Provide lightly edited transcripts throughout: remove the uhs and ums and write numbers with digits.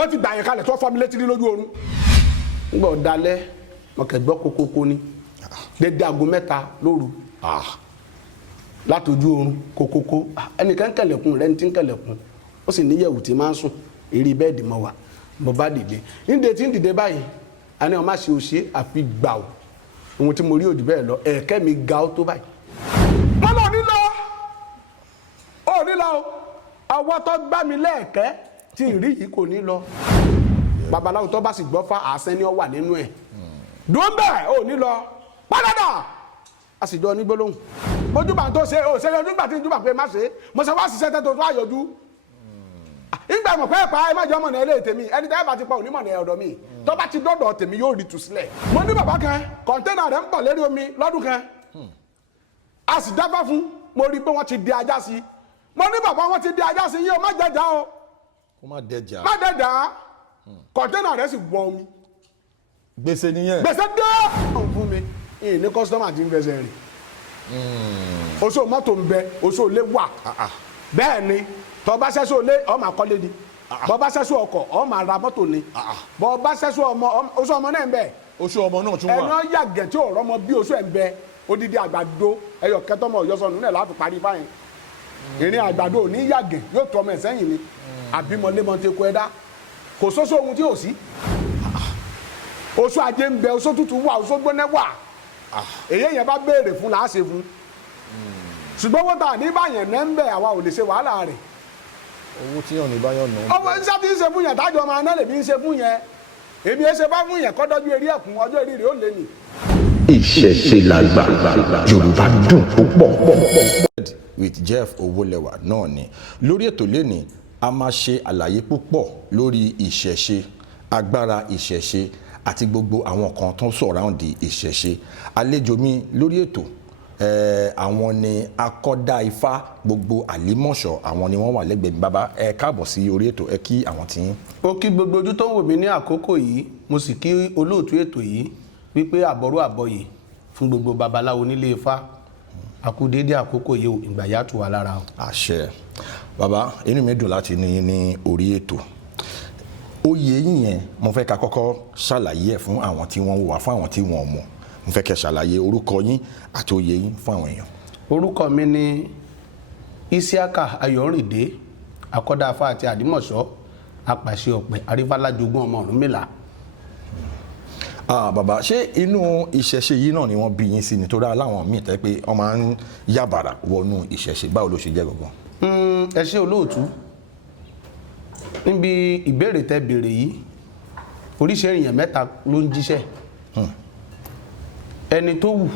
mo ti gbà yẹn kalẹ̀ tó fọ́ mi létí lójú oorun ngbà ọ̀dalẹ̀ mo kẹ̀ gbọ́ kókókó ni dédé aago 3 lóru látọjú oorun kókókó ẹnìkan kẹlẹ̀kùn rẹ̀ ní tí ń kẹlẹ̀kùn ó sì níyẹ̀wù tí máa ń sùn eré bẹ́ẹ̀dì mọ́ wa mo bá dìde níde tí ń dìde báyìí a ní ọmọ àṣẹ òṣè àfi gbà ó ohun tí mo rí òdì bẹ́ẹ̀ lọ ẹ̀kẹ́ mi ga ó tó báyìí wọ́n lọ nílọ ọwọ́ tó gbá mi lẹ́ẹ̀kẹ́ tí ń rí yìí kò ní lọ babaláwo tó bá sì gbọ́ fá àṣẹ ni ó wà nínú ẹ̀ dùn bẹ́ẹ̀ ò ní lọ padà a sì jọ ní gbólóhùn bójúbà tó ṣe ò ṣe yọjú gbà tí ń júbà pé má ṣe mo ṣe wá ṣiṣẹ́ tẹ́ tó tó àyọjú ìgbà mọ̀ pé ẹ̀pà ẹ má jẹ́ ọmọ náà ilé tèmi ẹni tẹ́ bá ti pa onímọ̀ náà ọ̀dọ̀ mi tó bá ti dọ́dọ̀ tèmi yóò rí tu sílẹ̀ mo ní bàbá kan kọ̀ńténà rẹ̀ ń pọ̀ lérí omi lọ́dún kan a sì dábàá fún mo rí i pé wọ́n ti di ajá sí mo ní bàbá wọn ti di ajá sí yìí o má jẹjà o má dẹjà kọ̀ńténà rẹ̀ sì wọ omi gbèsè nìyẹn gbèsè dé fún mi ní kọ́sítọ́mà ti ń fẹsẹ̀ rìn oṣù mọ́tò ń bẹ oṣù lé wà bẹ́ẹ̀ ni tọ́ bá ṣẹ́ṣọ́ lé ọmọ àkọ́lé ni bọ́ bá ṣẹ́ṣọ́ ọkọ̀ ọmọ ara mọ́tò ni bọ́ bá ṣẹ́ṣọ́ ọmọ oṣù ọmọ náà ń bẹ oṣù ọmọ náà tún wà ẹ̀nà yàgẹ̀ tí ò rọ́mọ bí oṣù ẹ̀ ń bẹ odidi àgbàdo ẹyọ kẹtọmọ ọ̀yọ́sọ̀nù náà láti parí báyìí ìrìn àgbàdo ò ní yàgẹ̀ yóò tọ́ ọmọ ẹ̀ sẹ́yìn ni àbímọlémọ ti kó ẹ̀dá kò sóṣó ohun tí ò sí oṣù ajé ń bẹ oṣù tútù wà oṣù gbóná wà èyí yẹn bá béèrè fún làá ṣe fún ṣùgbọ́n wọ́n ta ní báyẹn náà ń bẹ àwa ò lè ṣe wàhálà rẹ̀ owó tí yàn ní báyọ̀ náà ọmọ iṣẹ́ tí ń ṣe fún yẹn tájọ ọmọ aná lèmi ń ṣe fún yẹn èmi ẹ ṣe bá fún yẹn kọ́dọ́jú eré ẹ̀kún ọjọ́ eré rẹ̀ ó lé ní. ìṣẹ̀ṣe làgbà Yorùbá dùn púpọ̀. with Jeff Owólẹwà náà ni lórí ètò lẹ́ni a máa ṣe àlàyé púpọ̀ lórí ìṣẹ̀ṣe agbára ìṣẹ̀ṣe àti gbogbo àwọn kan tó sọ̀ráǹdì ìṣẹ̀ṣe àlejò mi lórí ètò àwọn ni akọ́dá ifá gbogbo àlímọ̀ṣọ́ àwọn ni wọ́n wà lẹ́gbẹ̀ẹ́ mi bàbá ẹ káàbọ̀ sí orí ètò ẹ kí àwọn tí yín. ó kí gbogbo ojú tó ń wò mí ní àkókò yìí mo sì kí olóòtú ètò yìí wípé àbọ̀rú àbọ̀yè fún gbogbo babaláwo nílé ifá àkúdédé àkókò yìí ìgbà yà tù wá lára o. àṣẹ bàbá inú mi dùn láti ní yín ní orí ètò oyè yín yẹn mo fẹ́ ká kọ́kọ́ ṣàlàyé ẹ̀ fún àwọn tí wọ́n wà fún àwọn tí wọ́n mọ̀ mo fẹ́ kẹ́ ṣàlàyé orúkọ yín àti oyè yín fún àwọn èèyàn. orúkọ mi ni Isiaka Ayorinde akọ́dá afá àti àdìmọ̀ṣọ́ apàṣẹ ọ̀pẹ arífálájogún ọmọ Ọ̀rúnmìlà. bàbá ṣé inú ìṣẹ̀ṣe yìí náà ni wọ́n bí yín sí nítorí aláwọn míì tẹ́ pé wọ́n máa ń yàbàrà wọnú ìṣẹ̀ṣe báwo ló ṣe jẹ́ gangan. ẹ ṣé olóòtú níbi ìbéèrè tẹ́ béèrè yìí oríṣiríṣi èèyàn mẹ́ta ló ń jíṣẹ́ ẹni tó wù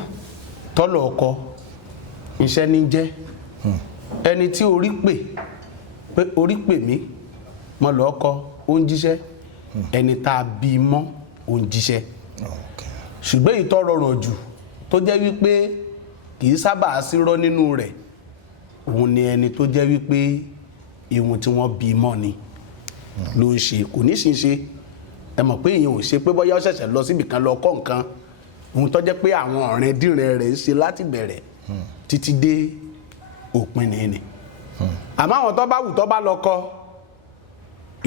tọ́lọ̀ ọkọ iṣẹ́ ní jẹ́ ẹni tí orí pè mí mọ́ lọ́kọ ó ń jíṣẹ́ ẹni tá a bí mọ́ ó ń jíṣẹ́ ṣùgbọ́n èyí tó rọrùn jù tó jẹ́ wípé kì í sábà sírọ́ nínú rẹ̀ òun ni ẹni tó jẹ́ wípé ìwọ̀n tí wọ́n bí mọ́ ni ló ń ṣe kò ní sí ṣe ẹ mọ̀ pé èèyàn ò ṣe pé bóyá ó ṣẹ̀ṣẹ̀ lọ síbì kan lọ kọ́ nǹkan ohun tó jẹ́ pé àwọn ọ̀rẹ́ dìrẹ̀ rẹ̀ ń ṣe láti bẹ̀rẹ̀ títí dé òpin nìyẹn àmọ́ àwọn tó bá wù tó bá lọ kọ́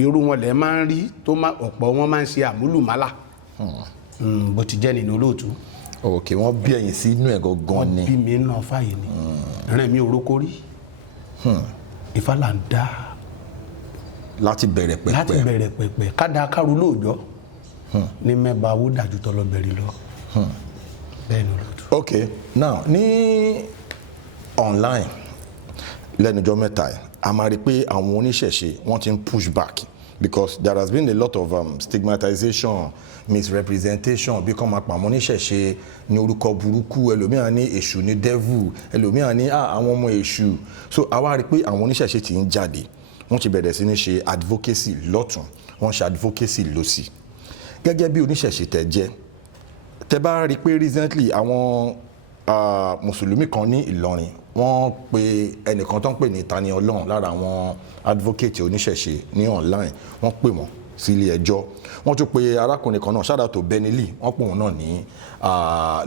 irú wọn lẹ̀ máa ń rí tó ọ̀pọ̀ wọn máa ń ṣe àmúlùmálà bó ti jẹ́ nínú olóòtú. òkè wọ́n bí ẹ̀yìn sí inú ẹ̀ gangan ni. wọ́n bí mi náà fàyè ni rẹ̀ mi òrókó rí Ifá là ń dá láti bẹ̀rẹ̀ pẹ̀pẹ̀ kádà kárú lóòjọ́ ní mẹ́ba owó dájú tọ́lọ́ bẹ̀rẹ̀ lọ. bẹ́ẹ̀ ni olóòtú. ok now ní online lẹ́nujọ́ mẹ́ta a máa rí pé àwọn oníṣẹ̀ṣe wọ́n ti ń push back because there has been a lot of stigmatization misrepresentation bí kàn máa pa àwọn oníṣẹ̀ṣe ní orúkọ burúkú ẹlòmíràn ní èṣù ní devil ẹlòmíràn ní àwọn ọmọ èṣù so àwa rí pé àwọn oníṣẹ̀ṣe ti ń jáde wọ́n ti bẹ̀rẹ̀ sí ní ṣe advocacy lọ́tún wọ́n ṣe advocacy lọ́sì gẹ́gẹ́ bí oníṣẹ̀ṣe tẹ́ jẹ́ tẹ́ bá rí pé recently àwọn mùsùlùmí kan ní Ìlọrin wọ́n pe ẹnìkan tó ń pè ní Tani Ọlọ́run lára àwọn advocate oníṣẹ̀ṣe ní online wọ́n pè wọ́n sí ilé ẹjọ́ wọ́n tún pe arákùnrin kan náà ṣáàdàtò Benili wọ́n pè wọ́n náà ní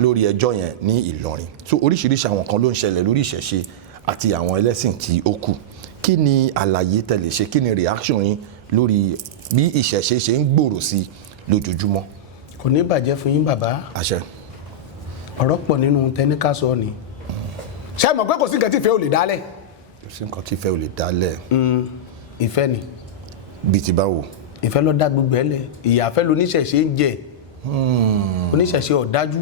lórí ẹjọ́ yẹn ní Ìlọrin so oríṣiríṣi àwọn kan ló ń ṣẹlẹ̀ lórí ìṣẹ̀ṣe àti àwọn ẹlẹ́sìn tí ó kù kí ni àlàyé tẹ́ lè ṣe kí ni reaction yín lórí bí ìṣẹ̀ṣe ṣe ń gbòòrò sí lójoojúmọ́. kò ní bàjẹ́ fún yín bàbá. àṣẹ. ọ̀rọ̀ pọ̀ nínú tẹníkà sọ ni. ṣé mọ̀ pé kò sí nǹkan tí ìfẹ́ ò lè dálẹ̀. kò sí nǹkan tí ìfẹ́ ò lè dálẹ̀. ìfẹ́ ni. bíi ti báwo. ìfẹ́ ló dá gbogbo ẹ̀ lẹ̀. ìyàfẹ́ lóníṣẹ̀ṣe ń jẹ. oníṣẹ̀ṣe ọ̀dájú.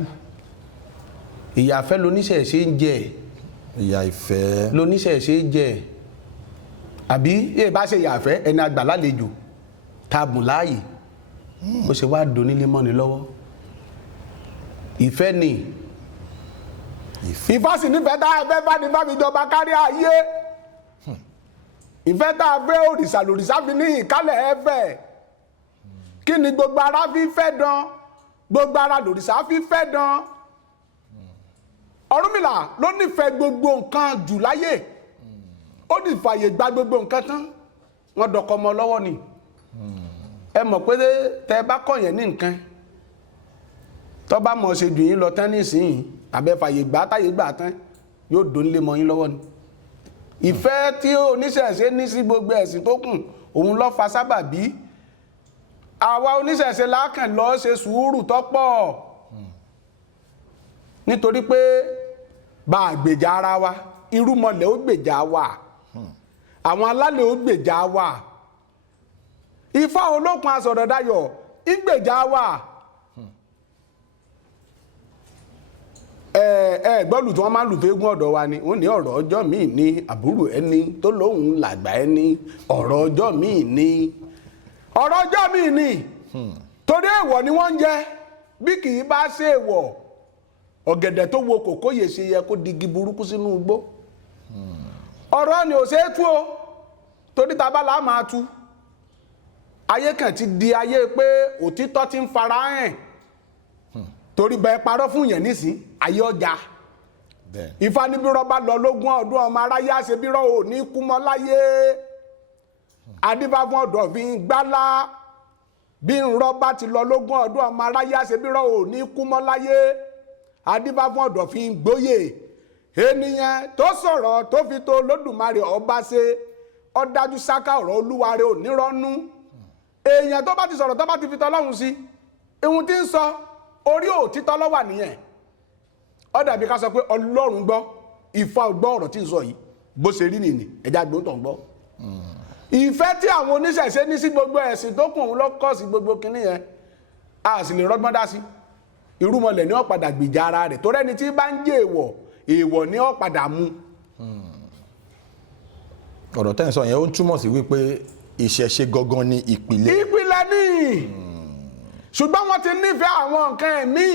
ìyàfẹ́ lóníṣẹ̀ṣe ń jẹ. ìyà ìfẹ́. lóníṣẹ̀ṣe ń jẹ. àbí èyí bá ṣe ìyàfẹ́ ẹni àgbà lálejò tá a bùn láàyè ó ṣe wá donílé mọ́ni lọ́wọ́. ìfẹ́ ni. ìfẹ́ sì nífẹ̀ẹ́ tá a fẹ́ bá ní bá mi jọba kárí ayé. ìfẹ́ tá a fẹ́ òrìṣà lòrìṣà fi ní ìkálẹ̀ ẹ̀fẹ̀. kí ni gbogbo ara fi fẹ́ dán gbogbo ara lòrìṣà fi fẹ́ dán. Ọ̀rúnmìlà ló nífẹ̀ẹ́ gbogbo nǹkan jù láyé. ó ní fàyè gba gbogbo nǹkan tán wọ́n dọkọ ọmọ lọ́wọ́ ni. ẹ mọ̀ pé tẹ́ bá kọ̀yẹ̀ ní nǹkan tó bá mọ̀ ṣe jù yín lọ tán nísìnyí tàbí fàyè gbà táyé gbà tán yóò dónílé mọ́ yín lọ́wọ́ ni. ìfẹ́ tí oníṣẹ̀ṣe ní sí gbogbo ẹ̀sìn tó kù òun ló fa sábàbí. àwa oníṣẹ̀ṣe lákàn lọ ṣe sùúrù tọ́pọ̀ nítorí pé bá a gbèjà ara wa irúmọlẹ̀ ó gbèjà wa àwọn alálẹ̀ ó gbèjà wa Ifá olókun asọ̀rọ̀dayọ̀ ìgbèjà wa. Gbọ́lù tí wọ́n máa ń lù fẹ́gún ọ̀dọ̀ wa ni wọ́n ní ọ̀rọ̀ ọjọ́ míì ní àbúrò ẹni tó lóhùn làgbà ẹni ọ̀rọ̀ ọjọ́ míì ní ọ̀rọ̀ ọjọ́ míì ní torí èèwọ̀ ni wọ́n ń jẹ bí kì í bá ṣe èèwọ̀ ọ̀gẹ̀dẹ̀ tó wo kòkó yè ṣe yẹ kó digi burúkú sínú igbó. ọ̀rọ̀ ni ò ṣeé tú o torí tabala máa tú ayé kan ti di ayé pé òtítọ́ ti ń fara hàn torí bẹ́ẹ̀ parọ́ fún yẹn nísìn ayé ọjà. Ifá ní bírọ́ bá lọ lógún ọdún ọmọ aráyé àṣẹ bírọ́ ò ní kú mọ́ láyé. Adífá fún ọ̀dọ̀ fi ń gbálá bí ńrọ́ bá ti lọ lógún ọdún ọmọ aráyé àṣẹ bírọ́ ò ní kú mọ́ láyé. Adífá fún ọ̀dọ̀ fi ń gbóyè ènìyàn tó sọ̀rọ̀ tó fi tó Olódùmarè ọba ṣe ó dájú sáká ọ̀rọ̀ Olúwa rẹ̀ ò ní rọ́nú. èèyàn tó bá ti sọ̀rọ̀ tó bá ti fi tọ́lọ́hun sí ihun tí ń sọ orí òtítọ́ ló wà nìyẹn. ó dàbí ká sọ pé Ọlọ́run gbọ́ Ifá gbọ́ ọ̀rọ̀ tí ń sọ yìí bó ṣe rí nìyí ẹja gbóǹtọ̀ gbọ́. ìfẹ́ tí àwọn oníṣẹ̀ṣe ní sí gbogbo ẹ̀sìn tó kùn ló kọ́ sí gbogbo kinní yẹn a sì lè rọ́gbọ́n dá sí. irúmọlẹ̀ ni ó padà gbìjà ara rẹ̀ tó rẹ́ni tí bá ń jẹ́ èèwọ̀ ni ó padà mú. ọ̀rọ̀ tẹ́ ń sọ yẹn ó ń túmọ̀ sí wípé ìṣẹ̀ṣe gangan ni ìpìlẹ̀. ìpìlẹ̀ ni ṣùgbọ́n wọ́n ti nífẹ̀ẹ́ àwọn nǹkan ẹ̀mí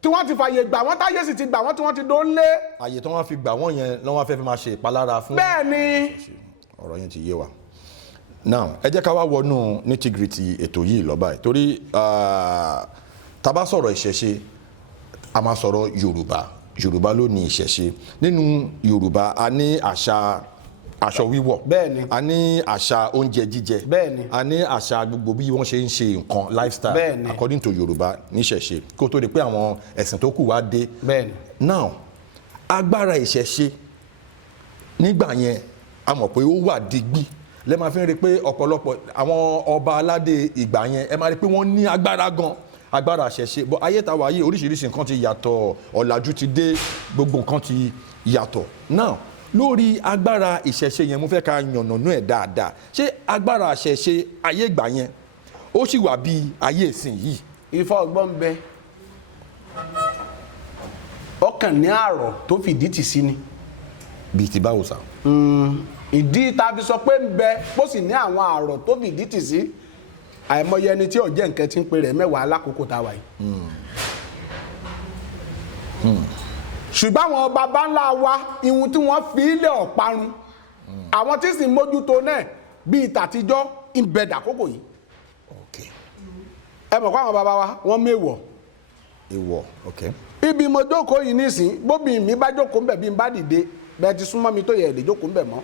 tí wọ́n ti fàyè gbà wọ́n táyé sì ti gbà wọ́n tí wọ́n ti dónlé. àyè tí wọ́n fi gbà wọ́n yẹn lọ́wọ́ fẹ́ fi máa ṣe ìpalára fún. bẹ́ẹ̀ ni. ọ̀rọ̀ yẹn ti yé wa. now ẹ jẹ́ ká wá wọnú nitty-gritty ètò yìí lọ báyìí torí tá bá sọ̀rọ̀ ìṣẹ̀ṣe a máa sọ̀rọ̀ Yorùbá ló ní ìṣẹ̀ṣe. nínú Yorùbá a ní àṣà aṣọ wíwọ̀, bẹ́ẹ̀ni, a ní àṣà oúnjẹ jíjẹ, bẹ́ẹ̀ni, a ní àṣà gbogbo bí wọ́n ṣe ń ṣe nǹkan lifestyle, bẹ́ẹ̀ni, according to Yorùbá níṣẹ̀ṣe kó tó di pé àwọn ẹ̀sìn tó kù wá dé. bẹ́ẹ̀ni. now agbára ìṣẹ̀ṣe nígbà yẹn a mọ̀ pé ó wà digbí lẹ́ máa fi ń rí pé ọ̀pọ̀lọpọ̀ àwọn ọba aládé ìgbà yẹn ẹ máa rí pé wọ́n ní agbára gan agbára ìṣẹ̀ṣe bọ́ ayé tàwa yìí oríṣiríṣi nǹkan ti yàtọ̀ ọ̀làjú ti dé gbogbo nǹkan ti yàtọ̀. now lórí agbára ìṣẹ̀ṣe yẹn mo fẹ́ ká yànnàná ẹ̀ dáadáa ṣé agbára ìṣẹ̀ṣe ayé ìgbà yẹn ó sì wà bí ayé ìsìn yìí. Ifá ọgbọ́n ń bẹ ọkàn ní àrọ̀ tó fìdí tì sí ni. bíi ti báwo sá. ìdí tá a fi sọ pé ń bẹ bó sì ní àwọn àrọ̀ tó fìdí tì sí àìmọye ẹni tí ò jẹ́ nǹkan tí ń pe rẹ̀ mẹ́wàá lákòókò tá a wà yìí. ṣùgbọ́n àwọn baba ńlá wa ihun tí wọ́n fi ilẹ̀ ọ̀parun àwọn tí sì mójútó náà bíi tàtijọ́ ń bẹ dàkókò yìí. ẹ mọ̀ kó àwọn baba wa wọ́n méwọ̀. èèwọ̀ ok. ibi mo jókòó yìí nísìn bóbi mi bá jókòó ń bẹ̀ bí n bá dìde bẹ́ẹ̀ ti súnmọ́ mi tó yẹ lè jókòó ń bẹ̀ mọ́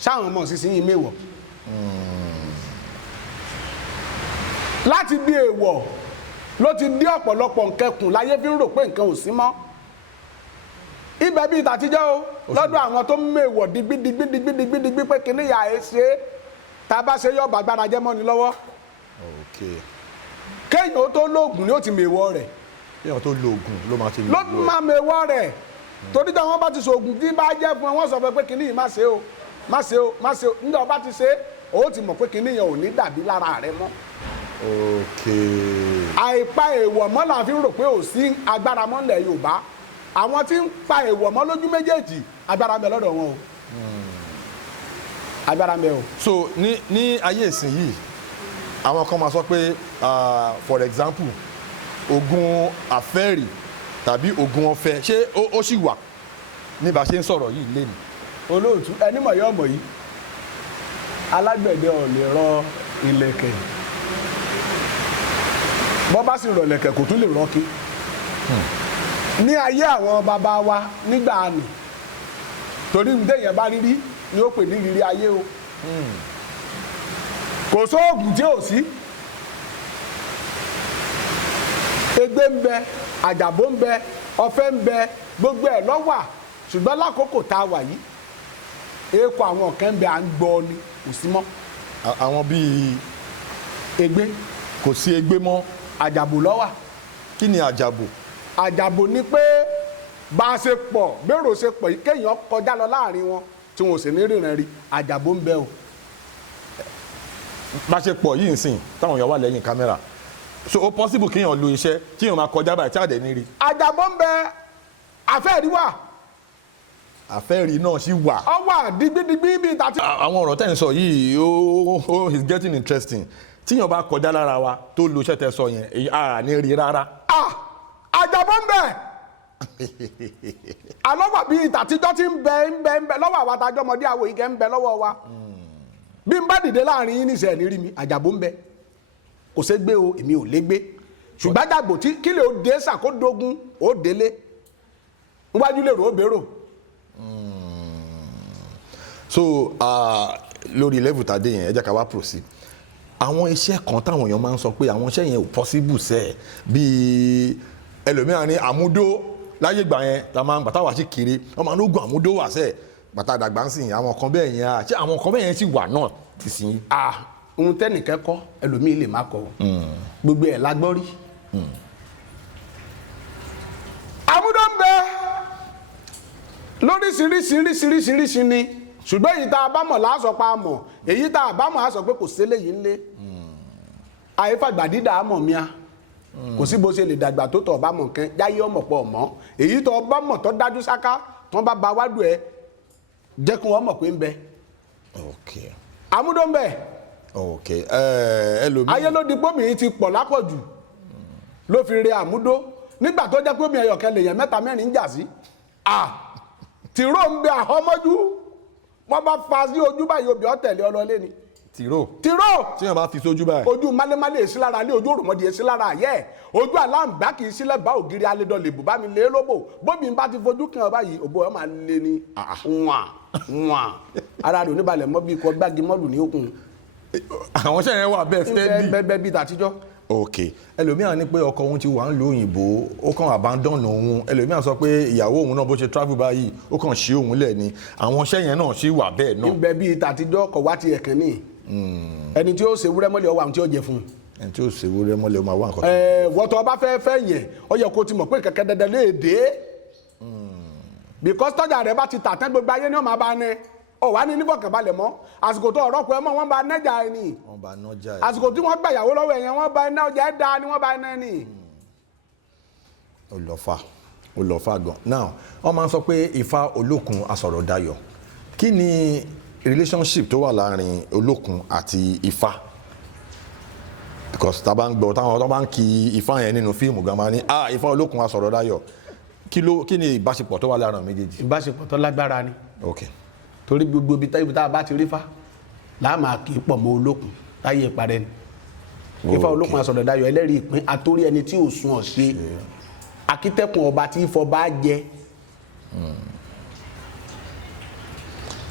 sáwọn ọmọ sísìn yìí méwọ̀. láti bí èèwọ̀ ló ti dé ọ̀pọ̀lọpọ̀ nǹkan kùn láyé fi ń rò pé nǹkan ò sí mọ́. ibẹ̀ bíi tàtijọ́ o lọ́dọ̀ àwọn tó ń mèwọ̀ digbidigbidigbidigbidigbi pé kíní ìyá ẹ ṣe tá a bá ṣe yọ bàgbára jẹ́ mọ́ni lọ́wọ́. Kéèyàn ó tó lóògùn ni ó ti mèwọ́ rẹ̀. Kéèyàn tó lóògùn ló máa ti ló máa mèwọ́ rẹ̀. Torí tí wọ́n bá ti sògùn tí bá jẹ́ fún ẹ wọ́n sọ fún ẹ pé kinní yìí má ṣe o má ṣe o má ṣe o nígbà wọ́n bá ti ṣe ó ti mọ̀ pé kinní yẹn ò ní dàbí lára rẹ mọ́. Àìpa èèwọ̀ mọ́ là ń fi rò pé ò sí agbára mọ́ nílẹ̀ Yorùbá. Àwọn tí ń pa èèwọ̀ mọ́ lójú méjèèjì agbára ń bẹ lọ́dọ̀ wọn o. Agbára ń bẹ o. So ní ayé ìsìn yìí àwọn kan máa sọ pé for example ogun àfẹ́rì tàbí ogun ọ̀fẹ́ ṣé ó sì wà ní bá ṣe ń sọ̀rọ̀ yìí lé ní. Olóòtú ẹni mọ̀ yọ́ mọ̀ yìí alágbẹ̀dẹ ò lè rọ ìlẹ̀kẹ̀ bọ́ bá sì rọ ìlẹ̀kẹ̀ kò tún lè rọ́kí. Ní ayé àwọn bàbá wa nígbà àná torí ìdẹ́yẹ̀ bá rírí ni ó pè ní rírí ayé o. Kò sóògùn tí ò sí. Egbé ń bẹ àjàbó ń bẹ ọ̀fẹ́ ń bẹ gbogbo ẹ̀ ló wà ṣùgbọ́n lákòókò tá a wà yìí èèkọ àwọn kan ń bẹ à ń gbọ́ ni kò sí mọ́. Àwọn bíi egbé kò sí egbé mọ́. àjàbó ló wà. Kí ni àjàbó? Àjàbó ni pé bá a ṣe pọ̀ bérò ṣe pọ̀ yìí kéèyàn kọjá lọ láàrin wọn tí wọn ò sì ní rìnrìn rí àjàbó ń bẹ o. Bá ṣe pọ̀ yìí nsìn táwọn èèyàn wà lẹ́yìn kámẹ́rà so ó possible kéèyàn lo iṣẹ́ tí èèyàn máa kọjá báyìí tí àdé ní rí. Àjàbó ń bẹ àfẹ́rí wà. Àfẹ́rí náà sì wà. Ọ wà digbidigbi bíi tàti. Àwọn ọ̀rọ̀ tẹ́ ń sọ yìí ó is getting interesting tíyàn bá kọjá lára wa tó lo iṣẹ́ tẹ́ sọ yẹn èyí à ní rí rárá. Àjàbó ń bẹ alọ́wà bíi tàtijọ́ tí ń bẹ lọ́wọ́ àwa tàjọ́ ọmọdé àwọ̀ ìgẹ́ ń bẹ lọ́wọ́ wa. Bí n bá dìde láàrin yín níṣẹ́ ní rí mi àjàbó ń bẹ kò ṣe gbé o èmi ò lè gbé ṣùgbọ́n àjàbó tí kílè ó dé sàkódógún ó délé níwájú lè rò ó bèrò. So lórí level tàdé yẹn ẹ jẹ́ ká wá proceed. Àwọn iṣẹ́ kan táwọn èèyàn máa ń sọ pé àwọn iṣẹ́ yẹn ò possible sẹ́ẹ̀ bíi ẹlòmíràn ní àmúdó láyé ìgbà yẹn la máa ń gbà táwa sí kiri wọ́n máa ń lóògùn àmúdó wà sẹ́ẹ̀ bàtà àdàgbà ń sìn àwọn kan bẹ́ẹ̀ yẹn àti àwọn kan bẹ́ẹ̀ yẹn sì wà náà ti sìn. Ohun tẹ́nìkẹ́ kọ́ ẹlòmíì lè má kọ́ gbogbo ẹ̀ lágbọ́ rí. Àmúdó ń bẹ lóríṣiríṣiríṣiríṣiríṣi ni ṣùgbọ́n èyí tá a bá mọ̀ láàsọ pa mọ̀ èyí tá a bá mọ̀ á sọ pé kò sílé yìí ń lé. Àyífàgbà dídà á mọ̀ míà kò sí bó ṣe lè dàgbà tó tọ̀ bá mọ̀ kẹ́ jáyé ọmọ pọ̀ mọ́ èyí tó bá mọ̀ tó dájú sáká tó bá ba wádùn ẹ jẹ́ kí wọ́n mọ̀ pé ń bẹ. Àmúdó ń bẹ. Ẹlòmíì. Ayé ló di pómìnrin ti pọ̀ lápọ̀jù ló fi re àmúdó nígbà tó jẹ́ pé omi ẹ̀yọ̀kẹ́ lèèyàn mẹ́ta mẹ́rin ń jà sí. Tìró ń bẹ àhọ́mọ́jú wọ́n bá fa sí ojú báyìí obì ọ̀tẹ̀lẹ̀ ọlọ́lé ni. Tìró tí wọ́n bá fi sójú báyìí. Ojú málémálé èsì lára lé ojú òròmọdì èsì lára ayẹ́ ojú àláǹgbá kì í sílẹ̀ bá ògiri alédọ̀lẹ̀ bù bá mi lé lóbò bóbi bá ti fojú kan báyìí òbò ẹ̀ máa lé ní wà ara rẹ̀ oníbalẹ̀ mọ́ bí ikọ̀ gbági mọ́lù ní òkun. Àwọn iṣẹ́ yẹn wà bẹ́ẹ̀ steady. Bẹ́ẹ̀ bí tàtijọ́. Ẹlòmíràn ní pé ọkọ òun ti wà ń lo òyìnbó ó kàn abandon òun ẹlòmíràn sọ pé ìyàwó òun náà bó ṣe travel báyìí ó kàn ṣí òun lẹ̀ ni àwọn iṣẹ́ yẹn náà sì wà bẹ́ẹ̀ náà. Bẹ́ẹ̀ bí tàtijọ́ kọ̀ wá ti ẹ̀kẹ́ ní ẹni tí ó ṣe wúrẹ́ mọ́lẹ̀ ọwọ́ àwọn tí ó jẹ fún un. Ẹni tí ó ṣe wúrẹ́ mọ́lẹ̀ ọmọ àwọn nǹkan. Wọ́tọ̀ ọba fẹ́ yẹn ó yẹ kó ti mọ̀ pé kẹ̀kẹ́ dandan lè dé because tọ́jà rẹ̀ bá ti tà tán gbogbo ayé ni wọ́n máa bá ní ọ wá ní nífọ̀kànbalẹ̀ mọ́ àsìkò tó ọ̀rọ̀ pé ọmọ wọn bá nẹ́jà ẹni àsìkò tí wọ́n gbàyàwó lọ́wọ́ ẹ̀yẹn wọ́n bá iná ọjà ẹ̀dá ni wọ́n bá iná ẹni. ó lọ fà gan. Now wọ́n máa ń sọ pé Ifá Olókun Asọ̀rọ̀dayọ̀ kí ni relationship tó wà láàrin Olókun àti Ifá because tá a bá ń gbọ́ táwọn tó bá ń kí Ifá yẹn nínú fíìmù gan máa ní Ifá Olókun Asọ̀rọ̀dayọ̀ kí ni ìbáṣepọ̀ tó wà láàrin méjèèjì. Ìbáṣepọ̀ tó lágbára ni. Torí gbogbo ibi tá a bá ti rí Ifá láàmà kì í pọ̀ mọ́ Olókun táyé ìparẹ́ ni. Ifá Olókun Asọ̀rọ̀dayọ̀ ẹlẹ́rìí ìpín àtórí ẹni tí ò sun ọ̀ṣẹ́ akítẹ́kùn ọba tí ifọ̀ bá jẹ.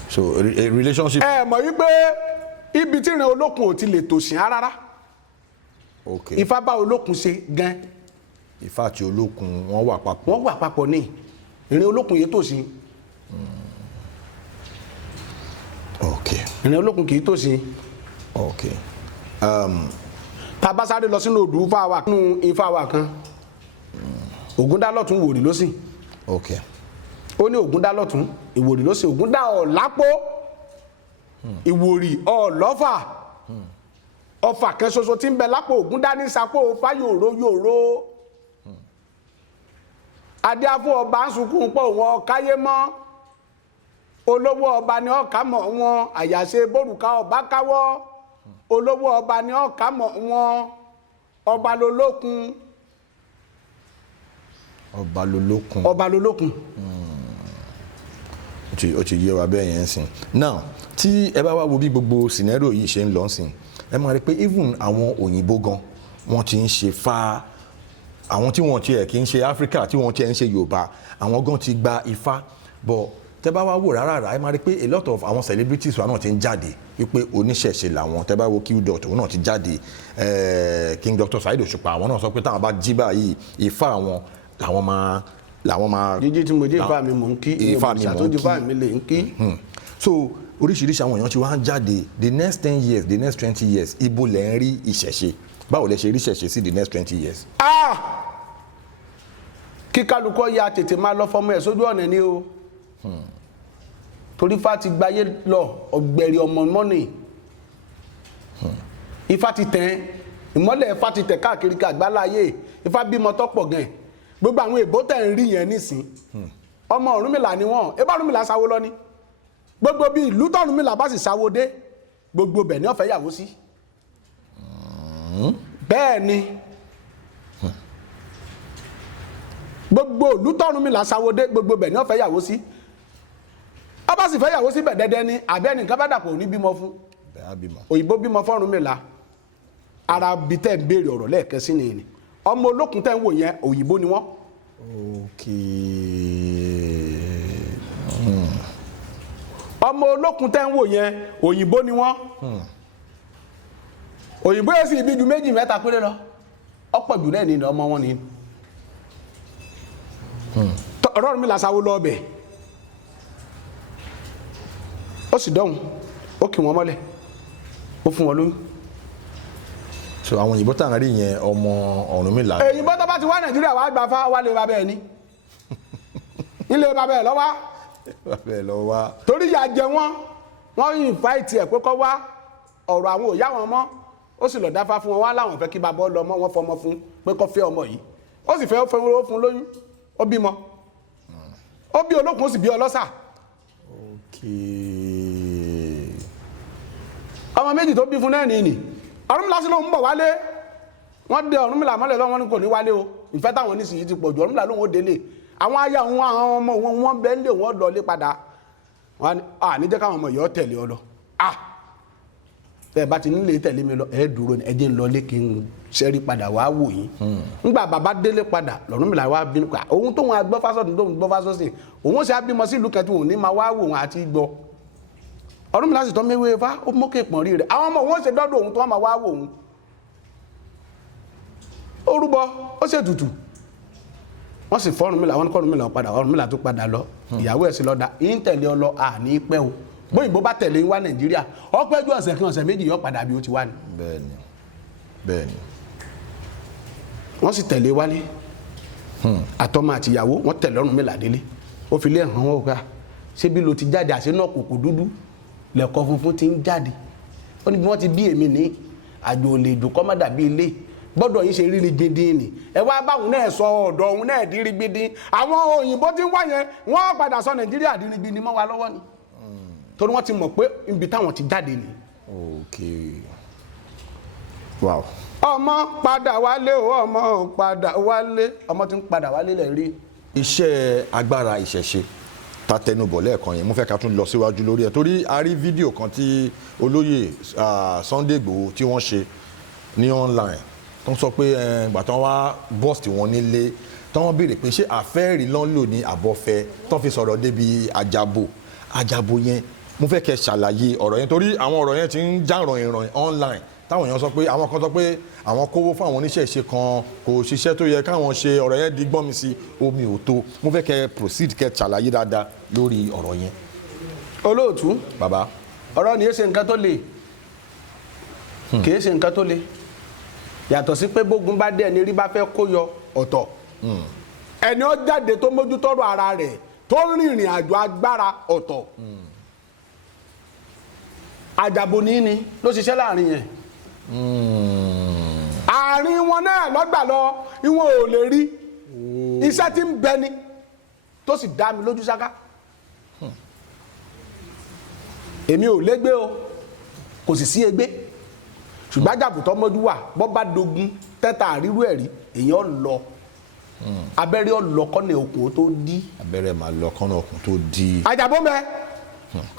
So a relationship. Mọ̀ wípé ibi tí ìrìn Olókun ò ti lè tòṣìn rárá. Ifá bá Olókun ṣe gan. Ifá àti Olókun wọ́n wà papọ̀. Wọ́n wà papọ̀ ní ìrìn Olókun yìí tòṣìn. Ìrìn Olókun kì í tòṣìn. ok. tá a bá sáré lọ sínú odù Ifá wa nínú Ifá wa kan Ògún dá lọ́tún Ìwòrì lósì. ok. ó ní Ògún dá lọ́tún Ìwòrì lósì. Ògún dá ọ̀lápó Ìwòrì ọ̀lọ́fà. ọfà kan ṣoṣo tí ń bẹ lápò Ògún dá ní sapò fáyòró yòró. adé afọ ọba ń sunkún pọ̀ wọn káyé mọ́. olówó ọba ni ọ̀ká mọ̀ wọn àyàṣe bórùka ọba káwọ́. olówó ọba ni ọ̀ká mọ̀ wọn ọba lolókun. ọba lolókun. ọba lolókun. ó ti yé wa bẹ́ẹ̀ yẹn sìn. now tí ẹ bá wá wo bí gbogbo scenario yìí ṣe ń lọ sìn ẹ máa rí pé even àwọn òyìnbó gan wọ́n ti ń ṣe fa àwọn tí wọ́n tiẹ̀ kì í ṣe Áfíríkà tí wọ́n tiẹ̀ ń ṣe Yorùbá àwọn gan ti gba Ifá bọ̀ tẹ́ bá wá wò rárá ẹ máa rí pé a lot of àwọn celebrities wa náà ti ń jáde wípé oníṣẹ̀ṣe làwọn tẹ́ bá wo Q-Dot òun náà ti jáde King Dr. Saheed Òṣùpá àwọn náà sọ pé táwọn bá jí báyìí Ifá àwọn làwọn máa jíjí tí mo jẹ́ Ifá mi mò ń kí Ifá mi mò ń kí Ifá mi lè ń kí. so oríṣiríṣi àwọn èèyàn ti wá ń jáde the next 10 years the next 20 years ibo lẹ̀ ń rí ìṣẹ̀ṣe báwo lẹ ṣe rí ìṣẹ̀ṣe sí the next 20 years. kí kálukọ́ ya tètè máa lọ fọmọ ẹ̀ sójú ọ̀nà ni o torí Ifá ti gbayé lọ ọ̀gbẹ̀rì ọmọ mọ́nì Ifá ti tẹ̀ ìmọ́lẹ̀ Ifá ti tẹ̀ káàkiri àgbáláyé Ifá bímọ tọ́pọ̀ gan gbogbo àwọn èbó tẹ̀ ń rí yẹn nísìn ọmọ Ọ̀rúnmìlà ni wọ́n ebá Ọ̀rúnmìlà sáwó lọ ni gbogbo bí ìlú tọ́rúnmìlà bá sì sáwó dé gbogbo bẹ̀ ní ọ̀fẹ́ yàwó sí bẹ́ẹ̀ ni gbogbo ìlú tọ́rúnmìlà sáwó dé gbogbo bẹ̀ ní ọ̀fẹ́ yàwó sí ọba sì fẹ́ yàwó sí bẹ̀ dẹ́dẹ́ ni àbẹ́ nìkan bá dàpọ̀ ní bímọ fún òyìnbó bímọ fọ́rúnmìlà ara bí tẹ́ ń béèrè ọ̀rọ̀ lẹ́ẹ̀kẹ́ sí ni ọmọ olókun tẹ́ ń wò yẹn òyìnbó ni wọ́n. ọmọ olókun tẹ́ ń wò yẹn òyìnbó ni wọ́n. òyìnbó yẹn sì bí ju méjì mẹ́ta péré lọ ọ̀pọ̀ jù náà ni ọmọ wọn ni. ọ̀rọ̀ mi làṣàwọ̀ lọ ọbẹ̀ ó sì dọ̀hùn ó kì wọ́n mọ́lẹ̀ ó fún wọn lóyún. so àwọn òyìnbó tàn rí yẹn ọmọ Ọ̀rúnmìlà. òyìnbó tó bá ti wá Nàìjíríà wàá gbà fá wà lè ba bẹ́ẹ̀ ni ilé ba bẹ́ẹ̀ lọ́wọ́ torí ìyà jẹ wọ́n yìn fáìtì ẹ̀ pé kọ́ wá ọ̀rọ̀ àwọn òyà wọn mọ́ ó sì lọ dáfá fún wọn wá láwọn fẹ́ kí bàbá ọlọmọ wọn fọmọ fún pé kọ́ fẹ́ ọmọ yìí ó sì fẹ́ fún lóyún ó bímọ ó bí olókun ó sì bí ọlọ́sà. ọmọ méjì tó bí fún náà nìyí Ọ̀rúnmìlà sí lóun ń bọ̀ wálé wọ́n dé Ọ̀rúnmìlà mọ́lẹ̀ lọ́wọ́ ní kò ní wálé o ìfẹ́ táwọn nísìnyí ti pọ̀ jù Ọ̀rúnmìlà lóun ó délé àwọn aya àwọn ọmọ wọn bẹ́ẹ̀ lé wọn lọ lé padà wọn ní jẹ́ káwọn ọmọ yìí ó tẹ̀lé ọ lọ bẹ́ẹ̀ bá ti nílé tẹ̀lé mi lọ ẹ dúró ní ẹ jẹ́ ń lọ lé kí n ṣẹ́rí padà wá wò yín ńgbà bàbá délé padà Ọ̀rúnmìlà wá bínú pa òun tó wọn gbọ́ fásọ̀tún tó ń gbọ́ fásọ̀sìn òun ṣe abímọ sí ìlú kẹtù òun ní máa wá wò wọn àti gbọ́ Ọ̀rúnmìlà sì tọ́ méwé Ifá ó mókè pọ̀n rí rẹ̀ àwọn ọmọ wọn ṣe dọ́dọ̀ òun tó wọn máa wá wò òun ó rúbọ ó ṣe tutù wọ́n sì fọ́ Ọ̀rúnmìlà wọn kọ́ Ọ̀rúnmìlà padà Ọ̀rúnmìlà tó padà lọ ìyàwó ẹ̀ sí lọ́dà yín tẹ̀lé ọ lọ àní pẹ́ o bóyìnbó bá tẹ̀lé wá Nàìjíríà ọpẹ́ ju ọ̀sẹ̀ kan ọ̀sẹ̀ méjì yọ padà bí ó ti wá ní. bẹ́ẹ̀ni wọ́n sì tẹ̀lé wálé àtọmọ àtìyàwó wọ́n tẹ̀lé Ọ̀rúnmìlà délé ó fi lé hàn wọ́n gbà ṣé bí lo ti jáde àṣẹ náà kòkò dúdú lẹ́kọ̀ọ́ funfun ti ń jáde ó ní bí wọ́n ti bí èmi ní àjò òlè ìjò kọ́ má dàbí ilé gbọ́dọ̀ yín ṣe rírí gbindin ni ẹ wá báwọn náà sọ ọ̀dọ̀ òun náà dírí gbindin àwọn òyìnbó tí ń wá yẹn wọ́n padà sọ Nàìjíríà dírí gbindin mọ́ wa lọ́wọ́ ni torí wọ́n ti mọ̀ pé ibi táwọn ti jáde ni. wow. ọmọ padà wálé o ọmọ padà wálé ọmọ tí ń padà wálé lẹ̀ rí. iṣẹ́ agbára ìṣẹ̀ṣe ta tẹnubọ̀ lẹ́ẹ̀kan yẹn mo fẹ́ ká tún lọ síwájú lórí ẹ̀ torí a rí fídíò kan tí olóyè Sunday Igboho tí wọ́n ṣe ní online tó ń sọ pé ìgbà tí wọ́n wá bọ́ọ̀sì wọn nílé tí wọ́n béèrè pé ṣé àfẹ́ẹ̀rí lọ́n lò ní àbọ̀fẹ́ tó fi sọ̀rọ̀ débi àjàbò yẹn mo fẹ́ kẹ́ ṣàlàyé ọ̀rọ̀ yẹn torí àwọn ọ̀rọ̀ yẹn ti ń já ràn online táwọn èèyàn sọ pé àwọn kan sọ pé àwọn kówó fún àwọn oníṣẹ̀ṣe kan kò ṣiṣẹ́ tó yẹ káwọn ṣe ọ̀rọ̀ yẹn di gbọ́n mi sí omi ò tó mo fẹ́ kẹ́ proceed kẹ́ ṣàlàyé dáadáa lórí ọ̀rọ̀ yẹn. olóòtú bàbá ọ̀rọ̀ ni yé ṣe nǹkan tó le kìí ṣe nǹkan tó le yàtọ̀ sí pé bógun bá dé ẹni rí bá fẹ́ kó yọ ọ̀tọ̀ ẹni ó jáde tó mójútọ́rọ̀ ara rẹ̀ tó rìnrìn àjò agbára ọ̀tọ̀ àjàbò ní ló ṣiṣẹ́ láàrin yẹn àárín wọn náà lọ́gbà lọ ìwọ̀n ò lè rí iṣẹ́ tí ń bẹ ni tó sì dá mi lójú ṣáká èmi ò légbé o kò sì sí egbé ṣùgbọ́n àjàbò tó mọ́jú wà bọ́ bá dogun tẹ́ta àrírú ẹ̀rí èèyàn lọ abẹ́rẹ́ ọlọ́kọ́nà okùn tó dí abẹ́rẹ́ máa lọ kọ́nà okùn tó dí àjàbó mẹ́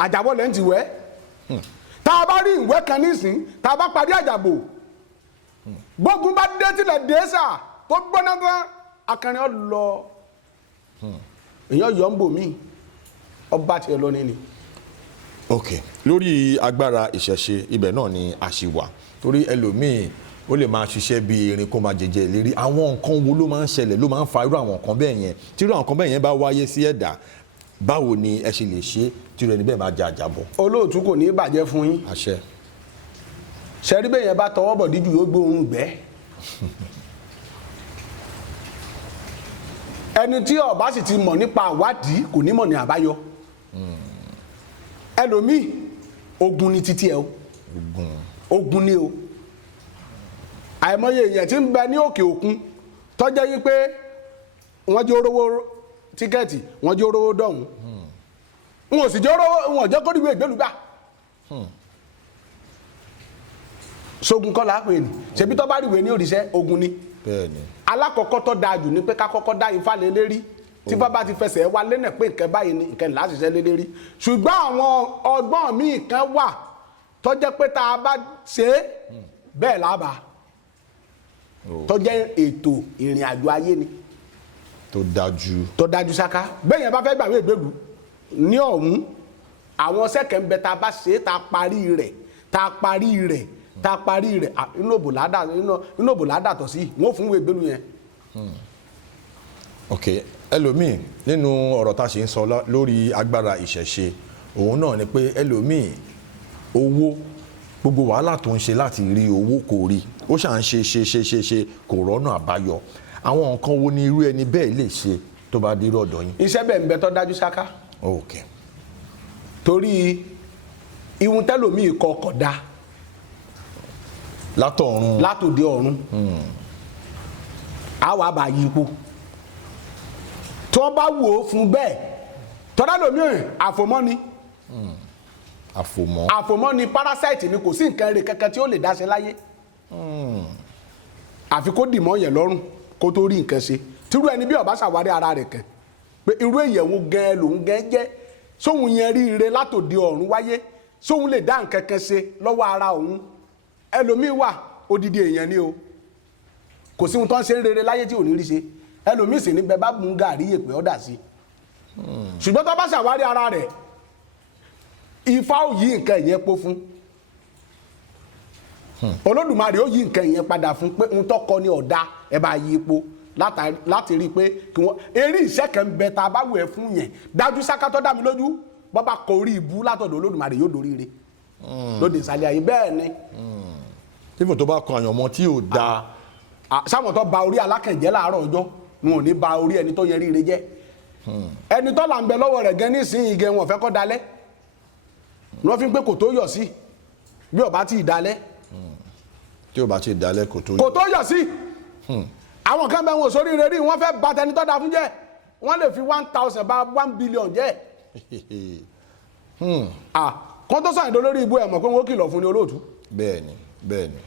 àjàbó lẹ́yìn ti wẹ́ tá a bá rí ìwé kan nísìn tá a bá parí àjàbò gbógun bá dé tilẹ̀ dé sà tó gbóná tán akẹrin ọlọ èèyàn yọ ń bò mí ọba tiẹ̀ lọ ní. ok lórí agbára ìṣẹ̀ṣe ibẹ̀ náà ni a ṣì wà torí ẹlòmíì ó lè máa ṣiṣẹ́ bí erin kó máa jẹjẹ ìlérí àwọn nǹkan wo ló máa ń ṣẹlẹ̀ ló máa ń fa irú àwọn nǹkan bẹ́ẹ̀ yẹn tí irú àwọn nǹkan bẹ́ẹ̀ yẹn bá wáyé sí ẹ̀dá báwo ni ẹ ṣe lè ṣe tí irú ẹni bẹ́ẹ̀ máa jẹ àjàbọ̀. olóòtú kò ní bàjẹ́ fún yín. àṣẹ. ṣẹ́rí bẹ́ẹ̀ yẹn bá tọwọ́ bọ̀ díjú yóò gbóòórùn gbẹ́. ẹni tí ó bá sì ti mọ̀ nípa àwádìí kò ní mọ̀ ní àbáyọ. ẹlòmíì ogun ni títí ẹ o ogun ni o àìmọye èèyàn tí ń bẹ ní òkè òkun tó jẹ́ yí pé wọ́n jẹ́ orówó tíkẹ́ẹ̀tì wọ́n jẹ́ orówó dọ̀hún wọn ò sì jẹ́ orówó wọn ò jẹ́ kórìíwé ìgbélùgbà sógun kọ́ làá pè ní ṣebí tó bá ríwèé ní òrìṣẹ́ ogun ni alákọ̀ọ́kọ́ tó dáa jù ní pé ká kọ́kọ́ dá Ifá lé lérí tí bá ti fẹsẹ̀ wá lẹ́nà pé nǹkan báyìí ni nǹkan là á ṣiṣẹ́ lé lérí ṣùgbọ́n àwọn ọgbọ́n míì kan wà tó jẹ́ pé tá a bá ṣe é bẹ́ẹ̀ lábàá tó jẹ́ ètò ìrìn àjò ayé ni tó dájú ṣáká bẹ́ẹ̀ yẹn bá fẹ́ gbàwé ìgbèlú ní ọ̀hún àwọn sẹ́kẹ̀ ń bẹ tá a bá ṣe é tá a parí rẹ̀ inú òbò ládàtọ̀ sí wọ́n fún ìwé ìgbèlú yẹn. ok ẹlòmíì nínú ọ̀rọ̀ tá a ṣe ń sọ lórí agbára ìṣẹ̀ṣe òun náà ni pé ẹlòmíì owó gbogbo wàhálà tó ń ṣe láti rí owó kò rí ó ṣà ń ṣe kò rọ́nà àbáyọ àwọn nǹkan wo ni irú ẹni bẹ́ẹ̀ lè ṣe tó bá dé ọ̀dọ̀ yín. iṣẹ́ bẹ́ẹ̀ ń bẹ tó dájú ṣáká. ok. torí ihun tẹ́lòmíì kọkọ̀ dá. látòdé ọ̀run. a wà bá yípo. tí wọ́n bá wò ó fún bẹ́ẹ̀ tọ́lá lòmíì àfòmọ́ ni. àfòmọ́ ni parasite ni kò sí nǹkan rẹ̀ kankan tí ó lè dáṣe láyé. àfi kó dìmọ́ yẹn lọ́rùn kó tó rí nǹkan ṣe tírú ẹni bí ó bá ṣàwárí ara rẹ̀ kan pé irú èyẹ̀wò gan lòun gan jẹ́ sóhun yẹn rí ire látòdì ọ̀run wáyé sóhun lè dá nǹkan kan ṣe lọ́wọ́ ara òun ẹlòmíì wà odidi èèyàn ni o kò sí ohun tó ń ṣe rere láyé tí ò ní rí ṣe ẹlòmíì sì ní bẹ bá mú gàrí yèpè ọ́dà sí ṣùgbọ́n tó bá ṣàwárí ara rẹ̀ Ifá ò yí nǹkan ìyẹn po fún Olódùmarè ó yí nǹkan ìyẹn padà fún pé ń tọkọ ní ọ̀dà ẹ bá yí ipò láti rí i pé kí wọ́n eré ìṣẹ́ kan ń bẹ tá a bá wù ẹ́ fún yẹn dájú sáká tó dá mi lójú bọ́ bá kọ orí ibú látọ̀dọ̀ Olódùmarè yóò dorí ire lóde ìsàlẹ̀ ayé bẹ́ẹ̀ ni. fífò tó bá kọ àyànmọ́ tí ò dáa. sáwọn tó ba orí alákànjẹ́ láàárọ̀ ọjọ́ wọn ò ní ba orí ẹni tó yẹ rí ire jẹ́ ẹni tó là ń bẹ lọ́wọ́ rẹ̀ gan nísìnyí gan wọn fẹ́ kọ́ dalẹ̀ wọ́n fi ń pé kò tó yọ̀ sí bí ó bá ti dalẹ̀ tí ó bá ti dalẹ̀ kò tó yọ̀ sí àwọn kan bẹ wọn sórí rere rí wọ́n fẹ́ bà tẹni tó da fún jẹ́ wọ́n lè fi 1,000 bá 1 billion jẹ́ kọ́ tó sàn ìdó lórí ibú ẹ̀ mọ̀ pé wọ́n kìlọ̀ fún ní olóòtú. bẹ́ẹ̀ni